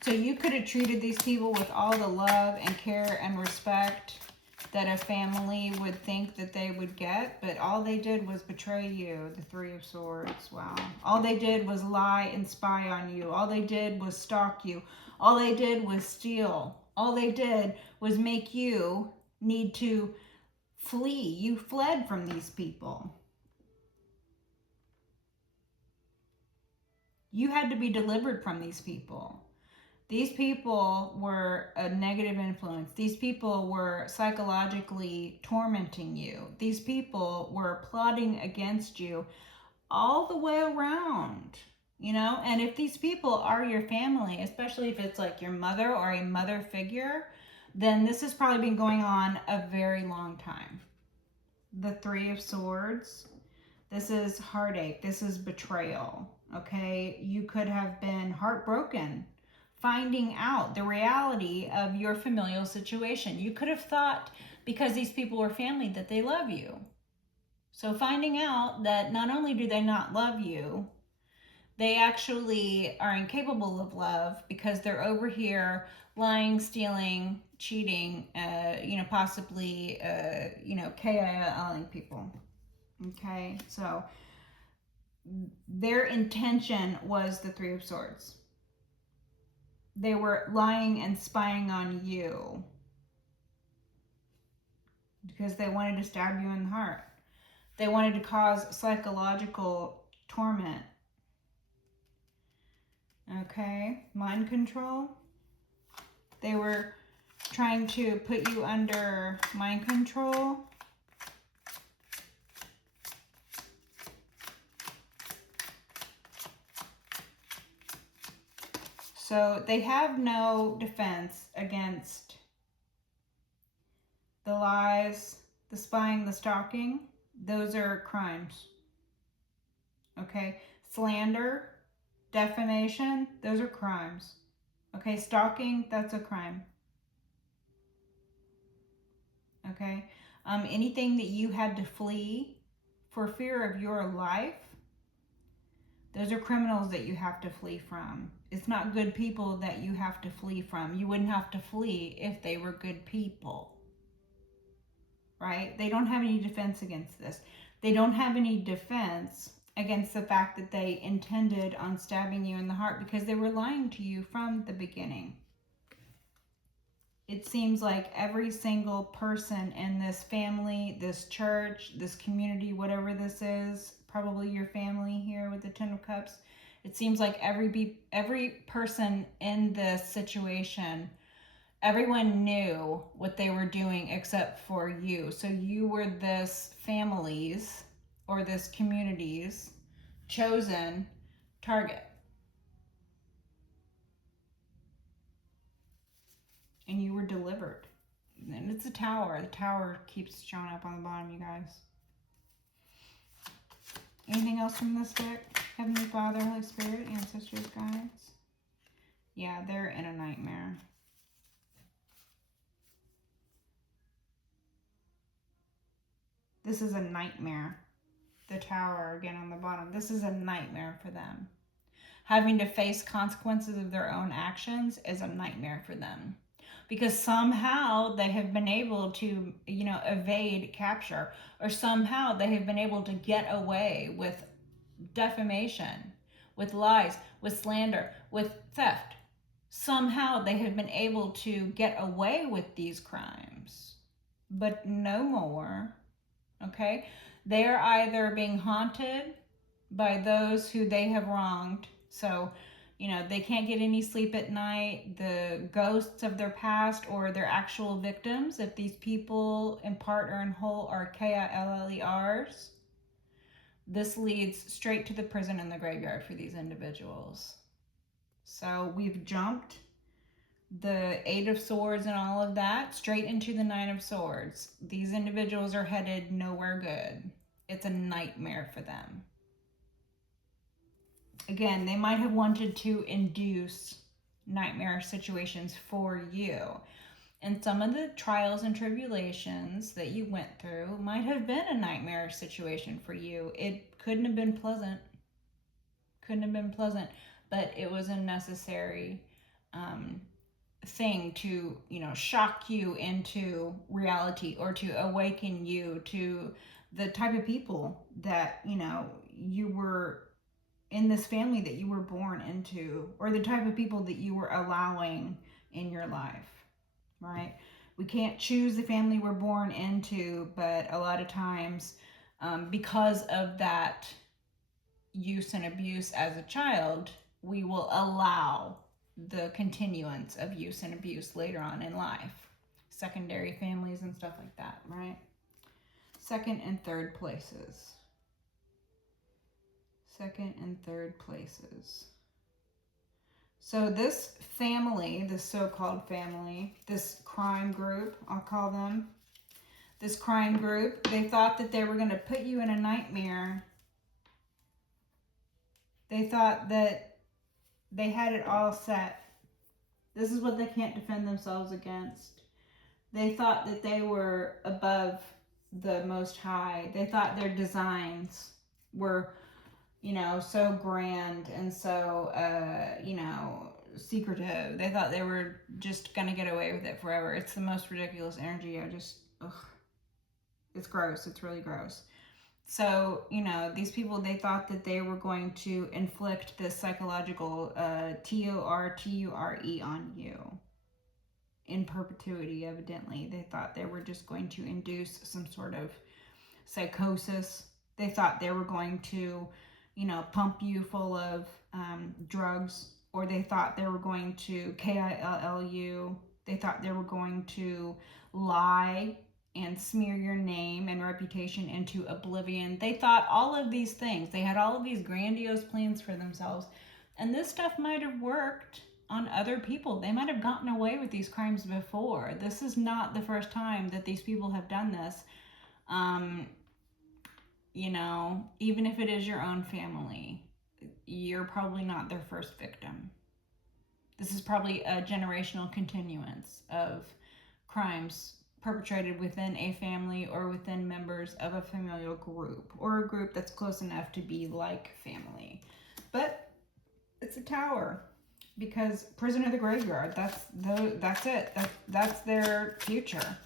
So you could have treated these people with all the love and care and respect that a family would think that they would get, but all they did was betray you, the Three of Swords. Wow. All they did was lie and spy on you. All they did was stalk you. All they did was steal. All they did was make you need to flee. You fled from these people. You had to be delivered from these people. These people were a negative influence. These people were psychologically tormenting you. These people were plotting against you all the way around, you know? And if these people are your family, especially if it's like your mother or a mother figure, then this has probably been going on a very long time. The Three of Swords. This is heartache. This is betrayal, okay? You could have been heartbroken finding out the reality of your familial situation. You could have thought, because these people were family, that they love you. So finding out that not only do they not love you, they actually are incapable of love because they're over here lying, stealing, cheating, possibly, KILing people. Okay, so their intention was the Three of Swords. They were lying and spying on you because they wanted to stab you in the heart. They wanted to cause psychological torment. Okay, mind control. They were trying to put you under mind control. So they have no defense against the lies, the spying, the stalking. Those are crimes. Okay? Slander, defamation, those are crimes. Okay? Stalking, that's a crime. Okay? Anything that you had to flee for fear of your life, those are criminals that you have to flee from. It's not good people that you have to flee from. You wouldn't have to flee if they were good people. Right? They don't have any defense against this. They don't have any defense against the fact that they intended on stabbing you in the heart because they were lying to you from the beginning. It seems like every single person in this family, this church, this community, whatever this is, probably your family here with the Ten of Cups, it seems like every person in this situation, everyone knew what they were doing except for you. So you were this family's or this community's chosen target. And you were delivered. And it's a tower. The tower keeps showing up on the bottom, you guys. Anything else from this deck? Heavenly Father, Holy Spirit, ancestors, guides. Yeah, they're in a nightmare. This is a nightmare. The tower, again, on the bottom. This is a nightmare for them. Having to face consequences of their own actions is a nightmare for them. Because somehow they have been able to, evade capture. Or somehow they have been able to get away with defamation, with lies, with slander, with theft. Somehow they have been able to get away with these crimes. But no more. Okay? They are either being haunted by those who they have wronged. So, they can't get any sleep at night. The ghosts of their past or their actual victims, if these people in part or in whole are KILLERs, this leads straight to the prison and the graveyard for these individuals. So we've jumped the Eight of Swords and all of that straight into the Nine of Swords. These individuals are headed nowhere good. It's a nightmare for them. Again, they might have wanted to induce nightmare situations for you. And some of the trials and tribulations that you went through might have been a nightmare situation for you. It couldn't have been pleasant. Couldn't have been pleasant, but it was a necessary thing to, shock you into reality, or to awaken you to the type of people that, you were in this family that you were born into, or the type of people that you were allowing in your life, right? We can't choose the family we're born into, but a lot of times, because of that use and abuse as a child, we will allow the continuance of use and abuse later on in life. Secondary families and stuff like that, right? Second and third places. Second and third places. So this family, this so-called family, this crime group, I'll call them, this crime group, they thought that they were going to put you in a nightmare. They thought that they had it all set. This is what they can't defend themselves against. They thought that they were above the Most High. They thought their designs were, so grand and so, secretive. They thought they were just going to get away with it forever. It's the most ridiculous energy. It's gross. It's really gross. So, these people, they thought that they were going to inflict this psychological torture on you in perpetuity, evidently. They thought they were just going to induce some sort of psychosis. They thought they were going to, pump you full of drugs, or they thought they were going to kill you. They thought they were going to lie and smear your name and reputation into oblivion. They thought all of these things. They had all of these grandiose plans for themselves. And this stuff might have worked on other people. They might have gotten away with these crimes before. This is not the first time that these people have done this. Even if it is your own family, you're probably not their first victim. This is probably a generational continuance of crimes perpetrated within a family or within members of a familial group, or a group that's close enough to be like family. But it's a tower, because Prisoner of the Graveyard, that's it. That's their future.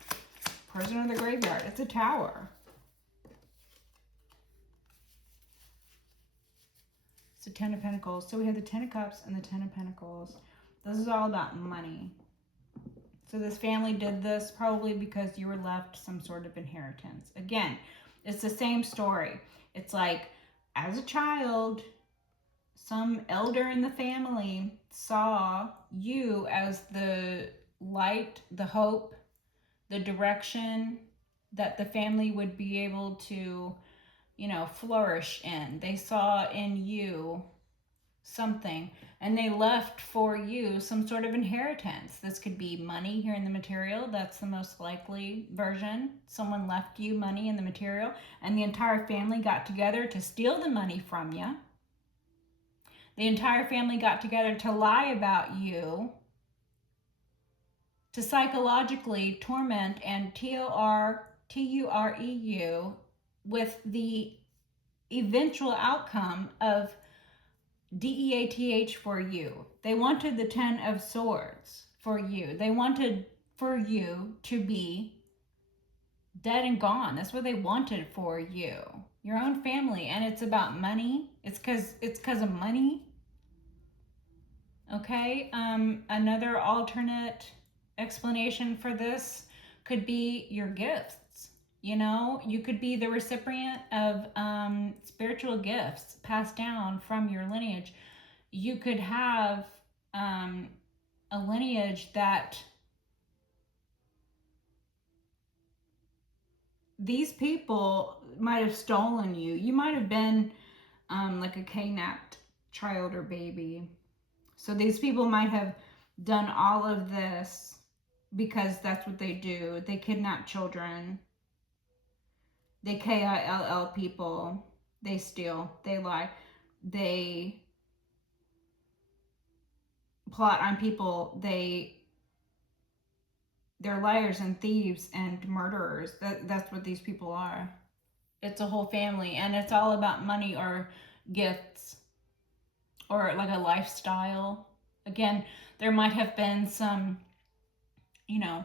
Prisoner of the Graveyard. It's a tower. It's the Ten of Pentacles. So we have the Ten of Cups and the Ten of Pentacles. This is all about money. So this family did this probably because you were left some sort of inheritance. Again, it's the same story. It's like, as a child, some elder in the family saw you as the light, the hope, the direction that the family would be able to, flourish in. They saw in you something, and they left for you some sort of inheritance. This could be money here in the material. That's the most likely version. Someone left you money in the material, and the entire family got together to steal the money from you. The entire family got together to lie about you, to psychologically torment and torture you, with the eventual outcome of DEATH for you. They wanted the Ten of Swords for you. They wanted for you to be dead and gone. That's what they wanted for you. Your own family. And it's about money. It's because of money. Okay. Another alternate explanation for this could be your gifts. You could be the recipient of spiritual gifts passed down from your lineage. You could have a lineage that these people might have stolen you. You might have been like a kidnapped child or baby. So these people might have done all of this because that's what they do. They kidnap children. They kill people. They steal. They lie. They plot on people, they're liars and thieves and murderers. That's what these people are. It's a whole family, and it's all about money or gifts or like a lifestyle. Again, there might have been some, you know,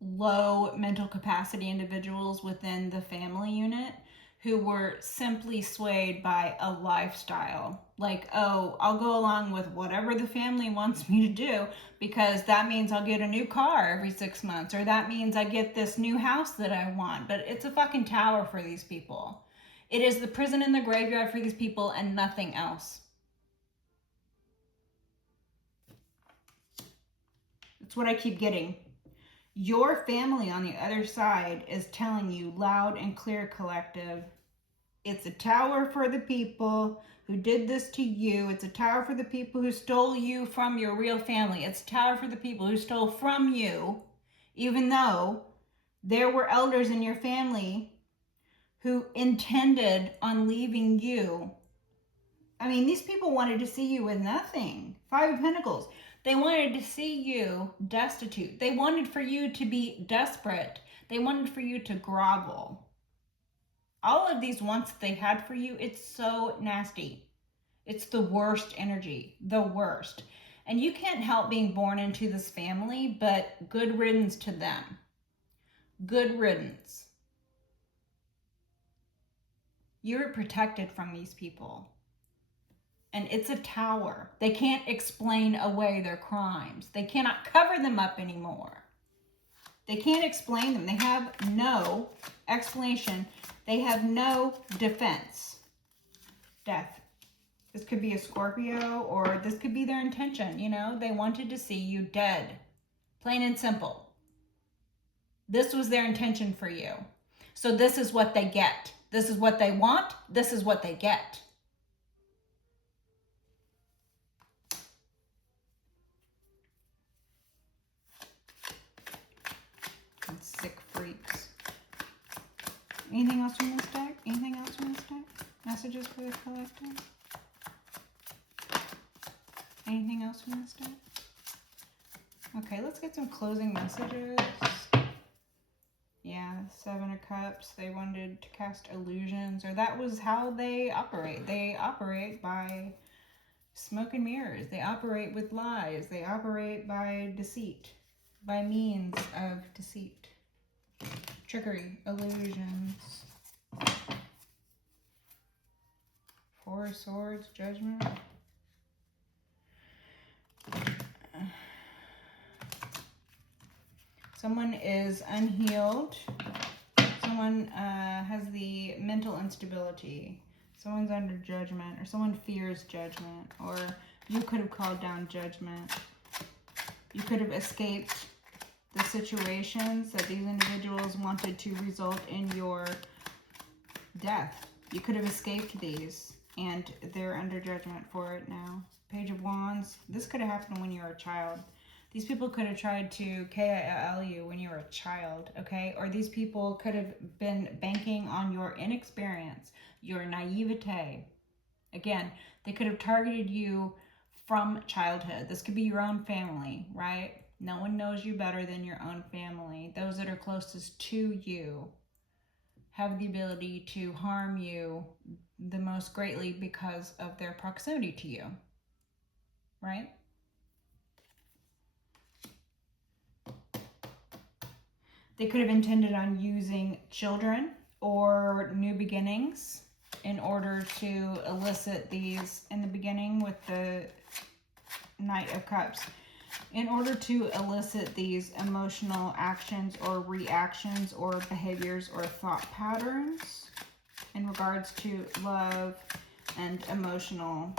low mental capacity individuals within the family unit who were simply swayed by a lifestyle. Like, oh, I'll go along with whatever the family wants me to do because that means I'll get a new car every 6 months, or that means I get this new house that I want. But it's a fucking tower for these people. It is the prison and the graveyard for these people and nothing else. That's what I keep getting. Your family on the other side is telling you loud and clear, collective, it's a tower for the people who did this to you. It's a tower for the people who stole you from your real family. It's a tower for the people who stole from you, even though there were elders in your family who intended on leaving you. I mean, these people wanted to see you with nothing. Five of Pentacles. They wanted to see you destitute. They wanted for you to be desperate. They wanted for you to grovel. All of these wants they had for you, it's so nasty. It's the worst energy, the worst. And you can't help being born into this family, but good riddance to them. Good riddance. You're protected from these people. And it's a tower. They can't explain away their crimes. They cannot cover them up anymore. They can't explain them. They have no explanation. They have no defense. Death. This could be a Scorpio, or this could be their intention. You know, they wanted to see you dead. Plain and simple. This was their intention for you. So this is what they get. This is what they want. This is what they get. Sick freaks. Anything else from this deck? Anything else from this deck? Messages for the collective? Anything else from this deck? Okay, let's get some closing messages. Yeah, Seven of Cups. They wanted to cast illusions, or that was how they operate. They operate by smoke and mirrors. They operate with lies. They operate by deceit, by means of deceit. Trickery, illusions. Four of Swords, Judgment. Someone is unhealed. Someone has the mental instability. Someone's under judgment, or someone fears judgment, or you could have called down judgment. You could have escaped the situations that these individuals wanted to result in your death. You could have escaped these, and they're under judgment for it now. Page of Wands. This could have happened when you were a child. These people could have tried to KIL you when you were a child, okay? Or these people could have been banking on your inexperience, your naivete. Again, they could have targeted you from childhood. This could be your own family, right? No one knows you better than your own family. Those that are closest to you have the ability to harm you the most greatly because of their proximity to you, right? They could have intended on using children or new beginnings in order to elicit these in the beginning with the Knight of Cups. In order to elicit these emotional actions or reactions or behaviors or thought patterns in regards to love and emotional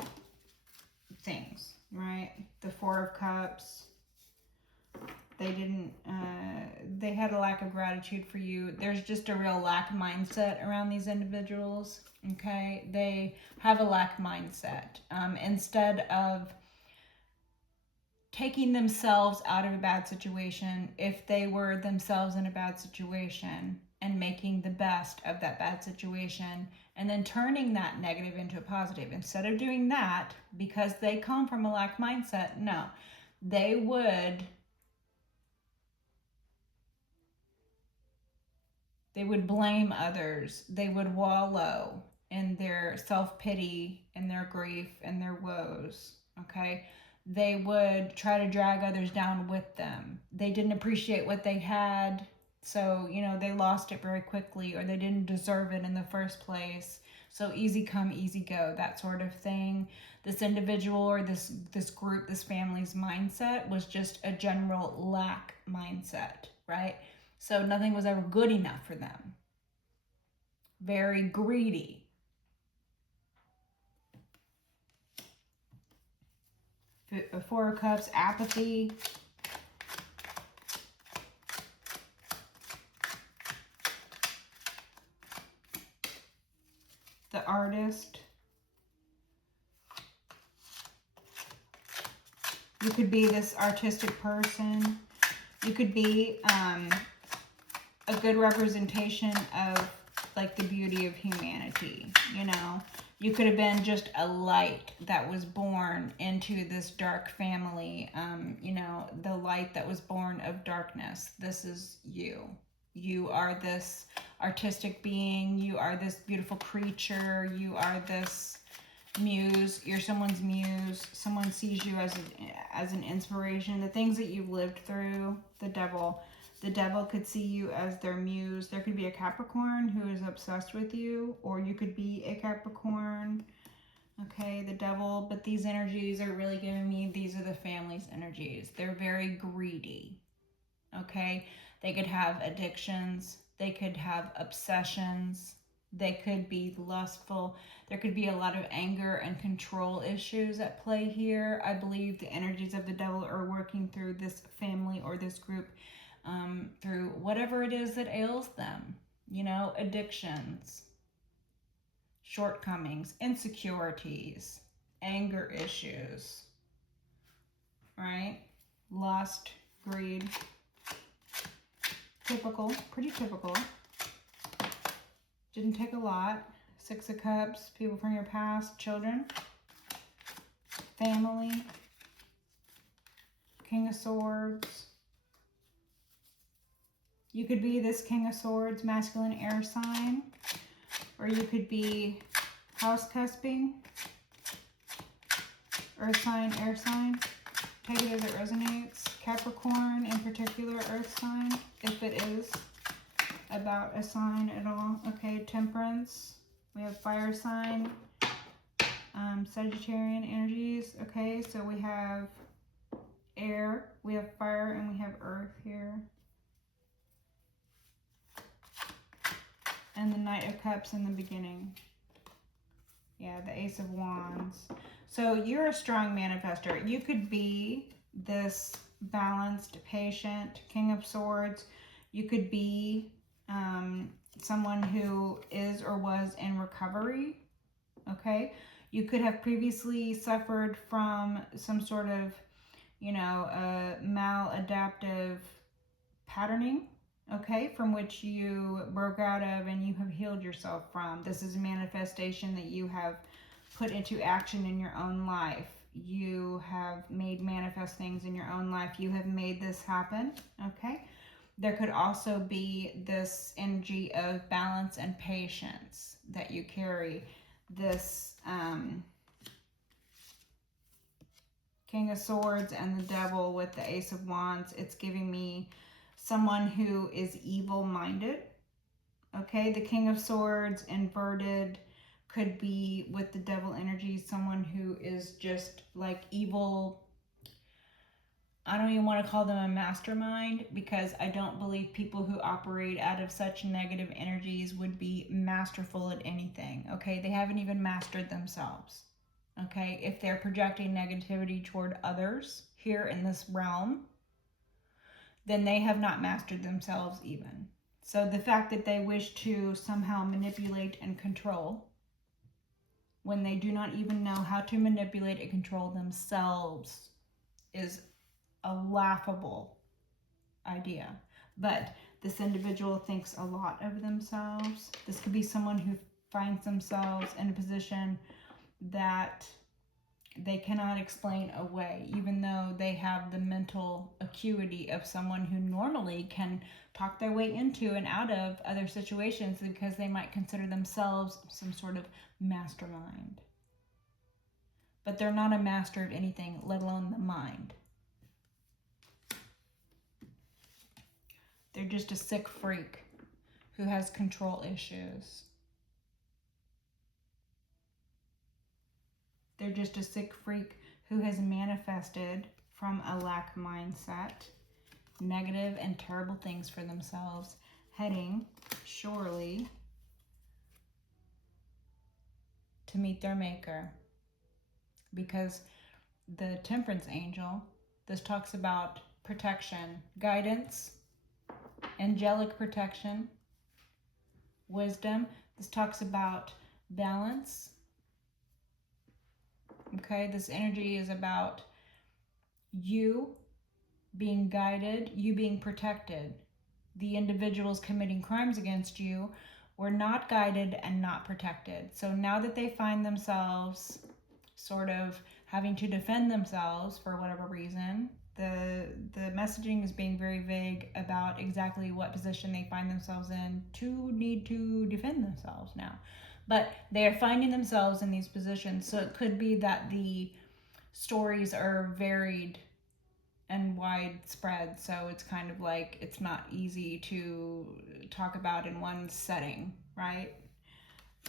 things, right? The Four of Cups. They didn't, they had a lack of gratitude for you. There's just a real lack mindset around these individuals, okay? They have a lack mindset. Instead of taking themselves out of a bad situation, if they were themselves in a bad situation, and making the best of that bad situation, and then turning that negative into a positive. Instead of doing that, because they come from a lack mindset, no, they would blame others. They would wallow in their self-pity and their grief and their woes, okay? They would try to drag others down with them. They didn't appreciate what they had, so, they lost it very quickly, or they didn't deserve it in the first place. So easy come, easy go, that sort of thing. This individual or this group, this family's mindset was just a general lack mindset, right? So nothing was ever good enough for them. Very greedy. Four of Cups, apathy. The Artist. You could be this artistic person. You could be a good representation of like the beauty of humanity, You could have been just a light that was born into this dark family, the light that was born of darkness. This is you. You are this artistic being. You are this beautiful creature. You are this muse. You're someone's muse. Someone sees you as an inspiration. The things that you've lived through, the devil could see you as their muse. There could be a Capricorn who is obsessed with you, or you could be a Capricorn. Okay, the devil. But these energies are really giving me, these are the family's energies. They're very greedy. Okay, they could have addictions. They could have obsessions. They could be lustful. There could be a lot of anger and control issues at play here. I believe the energies of the devil are working through this family or this group, through whatever it is that ails them. Addictions, shortcomings, insecurities, anger issues, right? Lust, greed. Typical, pretty typical. Didn't take a lot. Six of Cups, people from your past, children, family, King of Swords. You could be this King of Swords, masculine air sign, or you could be house cusping, earth sign, air sign. Take it as it resonates. Capricorn in particular, earth sign, if it is about a sign at all. Okay, Temperance. We have fire sign, Sagittarian energies. Okay, so we have air, we have fire, and we have earth here. And the Knight of Cups in the beginning. Yeah, the Ace of Wands. So you're a strong manifester. You could be this balanced, patient King of Swords. You could be someone who is or was in recovery. Okay, you could have previously suffered from some sort of, maladaptive patterning. Okay, from which you broke out of and you have healed yourself from. This is a manifestation that you have put into action in your own life. You have made manifest things in your own life. You have made this happen. Okay, there could also be this energy of balance and patience that you carry. This King of Swords and the Devil with the Ace of Wands. It's giving me someone who is evil-minded. Okay, the King of Swords inverted could be with the devil energy, someone who is just like evil. I don't even want to call them a mastermind, because I don't believe people who operate out of such negative energies would be masterful at anything. Okay, they haven't even mastered themselves. Okay, if they're projecting negativity toward others here in this realm, then they have not mastered themselves even. So the fact that they wish to somehow manipulate and control when they do not even know how to manipulate and control themselves is a laughable idea. But This individual thinks a lot of themselves. This could be someone who finds themselves in a position that they cannot explain away, even though they have the mental acuity of someone who normally can talk their way into and out of other situations because they might consider themselves some sort of mastermind. But they're not a master of anything, let alone the mind. They're just a sick freak who has control issues. They're just a sick freak who has manifested from a lack mindset, negative and terrible things for themselves, heading, surely, to meet their maker. Because the Temperance Angel, this talks about protection, guidance, angelic protection, wisdom. This talks about balance. Okay, this energy is about you being guided, you being protected. The individuals committing crimes against you were not guided and not protected. So now that they find themselves sort of having to defend themselves for whatever reason, the messaging is being very vague about exactly what position they find themselves in to need to defend themselves now. But they are finding themselves in these positions. So it could be that the stories are varied and widespread. So it's kind of like it's not easy to talk about in one setting, right?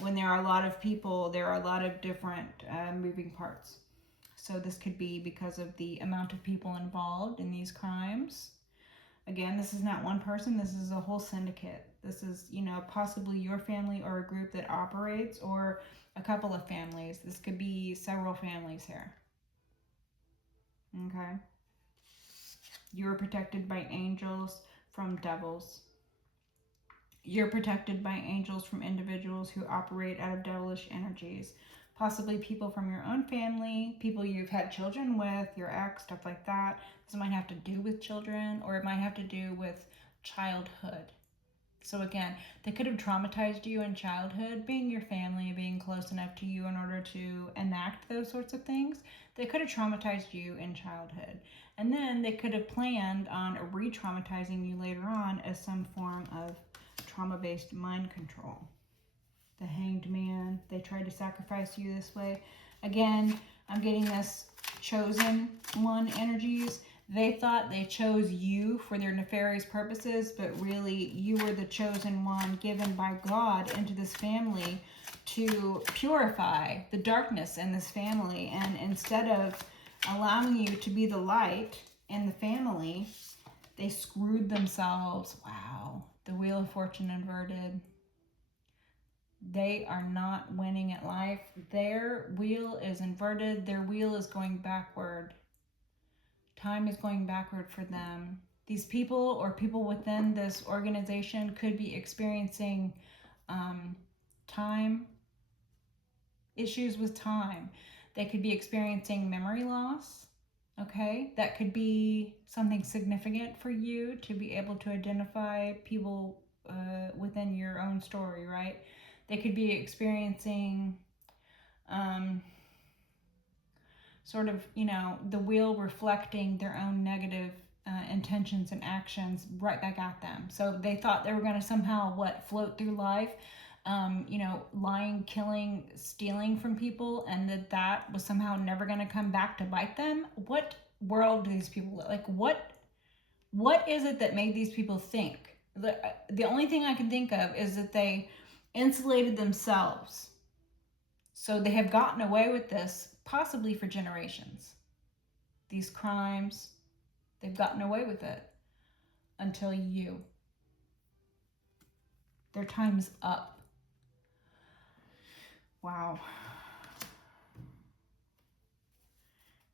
When there are a lot of people, there are a lot of different moving parts. So this could be because of the amount of people involved in these crimes. Again, this is not one person, this is a whole syndicate. This is, possibly your family or a group that operates, or a couple of families. This could be several families here. Okay? You are protected by angels from devils. You're protected by angels from individuals who operate out of devilish energies. Possibly people from your own family, people you've had children with, your ex, stuff like that. This might have to do with children, or it might have to do with childhood. So again, they could have traumatized you in childhood, being your family, being close enough to you in order to enact those sorts of things. They could have traumatized you in childhood. And then they could have planned on re-traumatizing you later on as some form of trauma-based mind control. The Hanged Man, they tried to sacrifice you this way. Again, I'm getting this chosen one energies. They thought they chose you for their nefarious purposes, but really you were the chosen one given by God into this family to purify the darkness in this family. And instead of allowing you to be the light in the family, they screwed themselves. Wow. The Wheel of Fortune inverted. They are not winning at life. Their wheel is inverted. Their wheel is going backward. Time is going backward for them. These people or people within this organization could be experiencing time, issues with time. They could be experiencing memory loss. Okay, that could be something significant for you to be able to identify people within your own story, right? They could be experiencing sort of, the wheel reflecting their own negative intentions and actions right back at them. So they thought they were going to somehow, float through life, lying, killing, stealing from people, and that was somehow never going to come back to bite them. What world do these people live? Like, what is it that made these people think? The only thing I can think of is that they insulated themselves. So they have gotten away with this possibly for generations. These crimes, they've gotten away with it until you. Their time's up. Wow.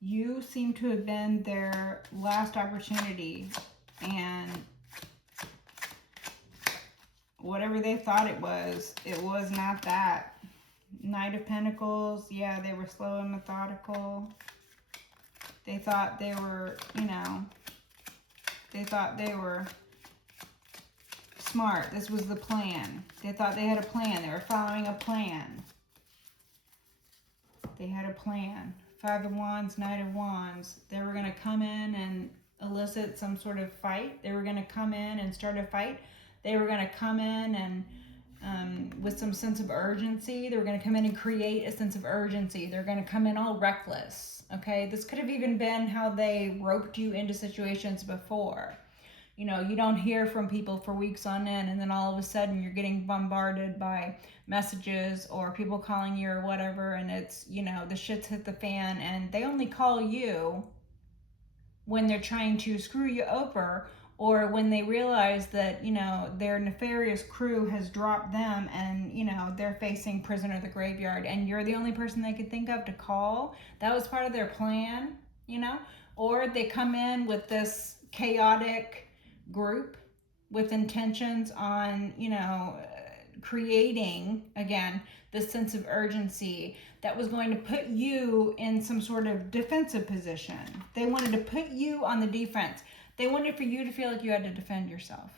You seem to have been their last opportunity, and whatever they thought it was not that. Knight of Pentacles, yeah, they were slow and methodical. They thought they were, they thought they were smart. This was the plan. They thought they had a plan. They were following a plan. They had a plan. Five of Wands, Knight of Wands. They were going to come in and elicit some sort of fight. They were going to come in and start a fight. They were going to come in and with some sense of urgency. They were going to come in and create a sense of urgency. They're going to come in all reckless. Okay, this could have even been how they roped you into situations before. You know, you don't hear from people for weeks on end, and then all of a sudden you're getting bombarded by messages or people calling you or whatever, and it's, you know, the shit's hit the fan, and they only call you when they're trying to screw you over, or when they realize that, you know, their nefarious crew has dropped them and, you know, they're facing prisoner of the graveyard and you're the only person they could think of to call. That was part of their plan, you know? Or they come in with this chaotic group with intentions on, you know, creating, again, this sense of urgency that was going to put you in some sort of defensive position. They wanted to put you on the defense. They wanted for you to feel like you had to defend yourself.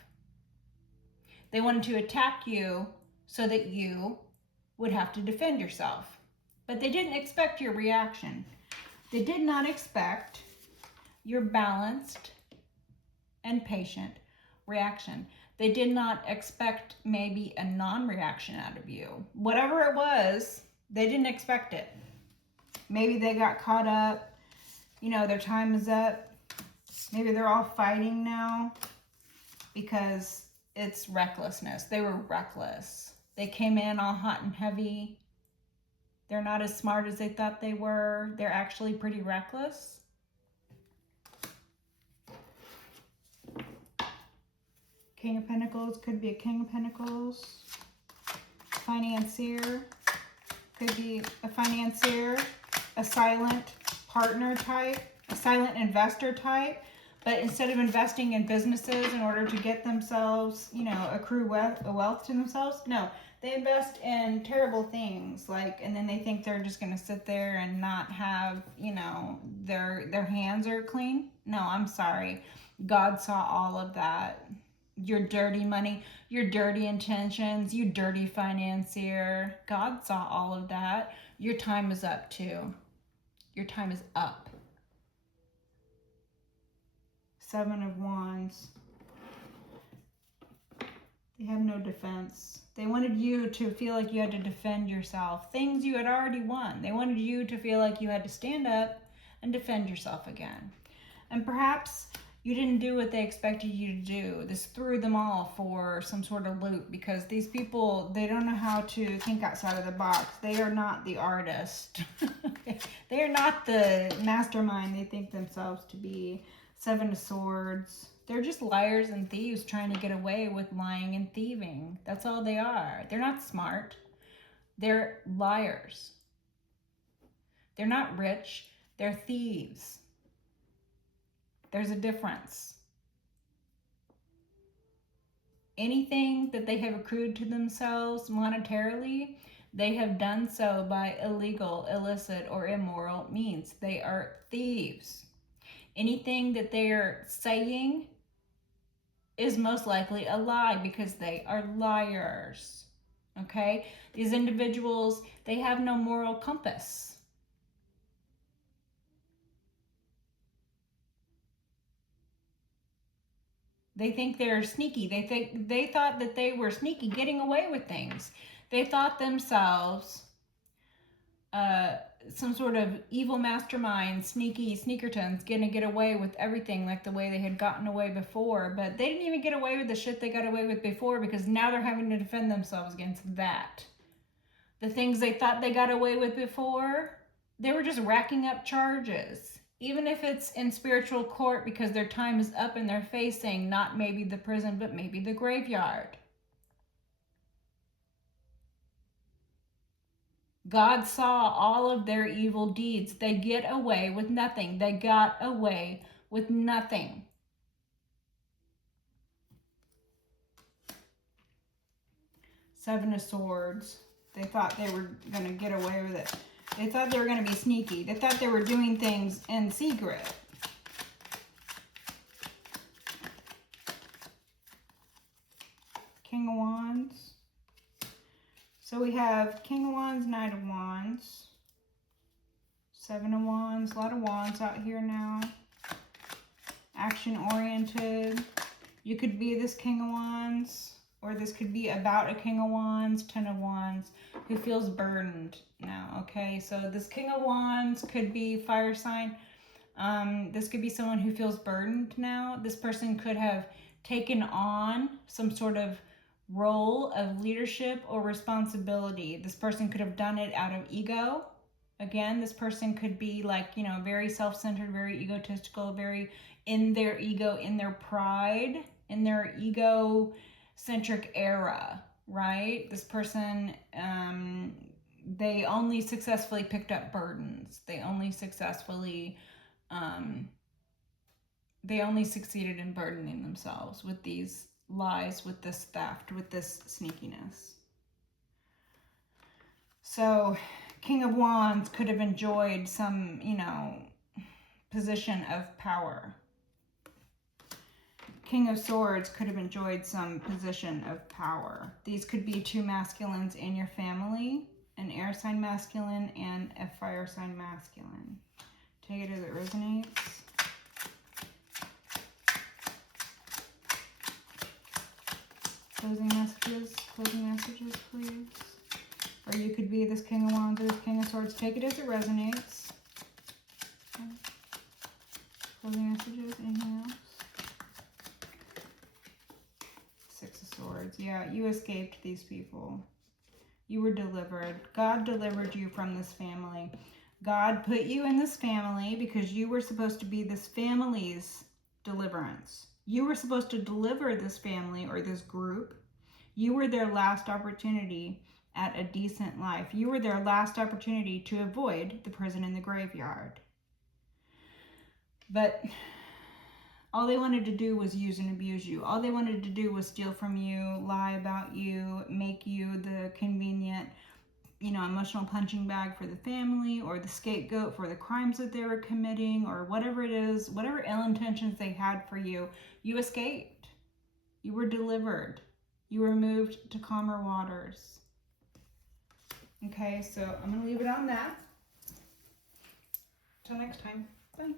They wanted to attack you so that you would have to defend yourself. But they didn't expect your reaction. They did not expect your balanced and patient reaction. They did not expect maybe a non-reaction out of you. Whatever it was, they didn't expect it. Maybe they got caught up. You know, their time is up. Maybe they're all fighting now because it's recklessness. They were reckless. They came in all hot and heavy. They're not as smart as they thought they were. They're actually pretty reckless. King of Pentacles could be a King of Pentacles. Financier could be a financier, a silent partner type, a silent investor type. But instead of investing in businesses in order to get themselves, you know, accrue wealth to themselves, no, they invest in terrible things, like, and then they think they're just going to sit there and not have, you know, their hands are clean. No, I'm sorry. God saw all of that. Your dirty money, your dirty intentions, you dirty financier. God saw all of that. Your time is up too. Your time is up. Seven of Wands. They have no defense. They wanted you to feel like you had to defend yourself. Things you had already won. They wanted you to feel like you had to stand up and defend yourself again. And perhaps you didn't do what they expected you to do. This threw them all for some sort of loop because these people, they don't know how to think outside of the box. They are not the artist. They are not the mastermind they think themselves to be. Seven of Swords. They're just liars and thieves trying to get away with lying and thieving. That's all they are. They're not smart. They're liars. They're not rich. They're thieves. There's a difference. Anything that they have accrued to themselves monetarily, they have done so by illegal, illicit, or immoral means. They are thieves. Anything that they're saying is most likely a lie because they are liars. Okay? These individuals, they have no moral compass. They think they're sneaky. They thought that they were sneaky, getting away with things. They thought themselves some sort of evil mastermind, sneaky sneakertons, gonna get away with everything like the way they had gotten away before. But they didn't even get away with the shit they got away with before because now they're having to defend themselves against that. The things they thought they got away with before, they were just racking up charges. Even if it's in spiritual court because their time is up and they're facing not maybe the prison, but maybe the graveyard. God saw all of their evil deeds. They get away with nothing. They got away with nothing. Seven of Swords. They thought they were going to get away with it. They thought they were going to be sneaky. They thought they were doing things in secret. King of Wands. So we have King of Wands, Knight of Wands, Seven of Wands, a lot of wands out here now. Action-oriented. You could be this King of Wands, or this could be about a King of Wands, Ten of Wands, who feels burdened now, okay? So this King of Wands could be fire sign. This could be someone who feels burdened now. This person could have taken on some sort of role of leadership or responsibility. This person could have done it out of ego. Again, this person could be like, you know, very self-centered, very egotistical, very in their ego, in their pride, in their ego-centric era, right? This person, they only successfully picked up burdens. They only successfully, they only succeeded in burdening themselves with these lies, with this theft, with this sneakiness. So King of Wands could have enjoyed some, you know, position of power. King of Swords could have enjoyed some position of power. These could be two masculines in your family, an air sign masculine and a fire sign masculine. Take it as it resonates. Closing messages, please. Or you could be this King of Wands or this King of Swords. Take it as it resonates. Okay. Closing messages, anything else? Six of Swords. Yeah, you escaped these people. You were delivered. God delivered you from this family. God put you in this family because you were supposed to be this family's deliverance. You were supposed to deliver this family or this group. You were their last opportunity at a decent life. You were their last opportunity to avoid the prison in the graveyard. But all they wanted to do was use and abuse you. All they wanted to do was steal from you, lie about you, make you the convenient, you know, emotional punching bag for the family, or the scapegoat for the crimes that they were committing, or whatever it is, whatever ill intentions they had for you. You escaped. You were delivered. You were moved to calmer waters. Okay, so I'm going to leave it on that. Till next time. Bye.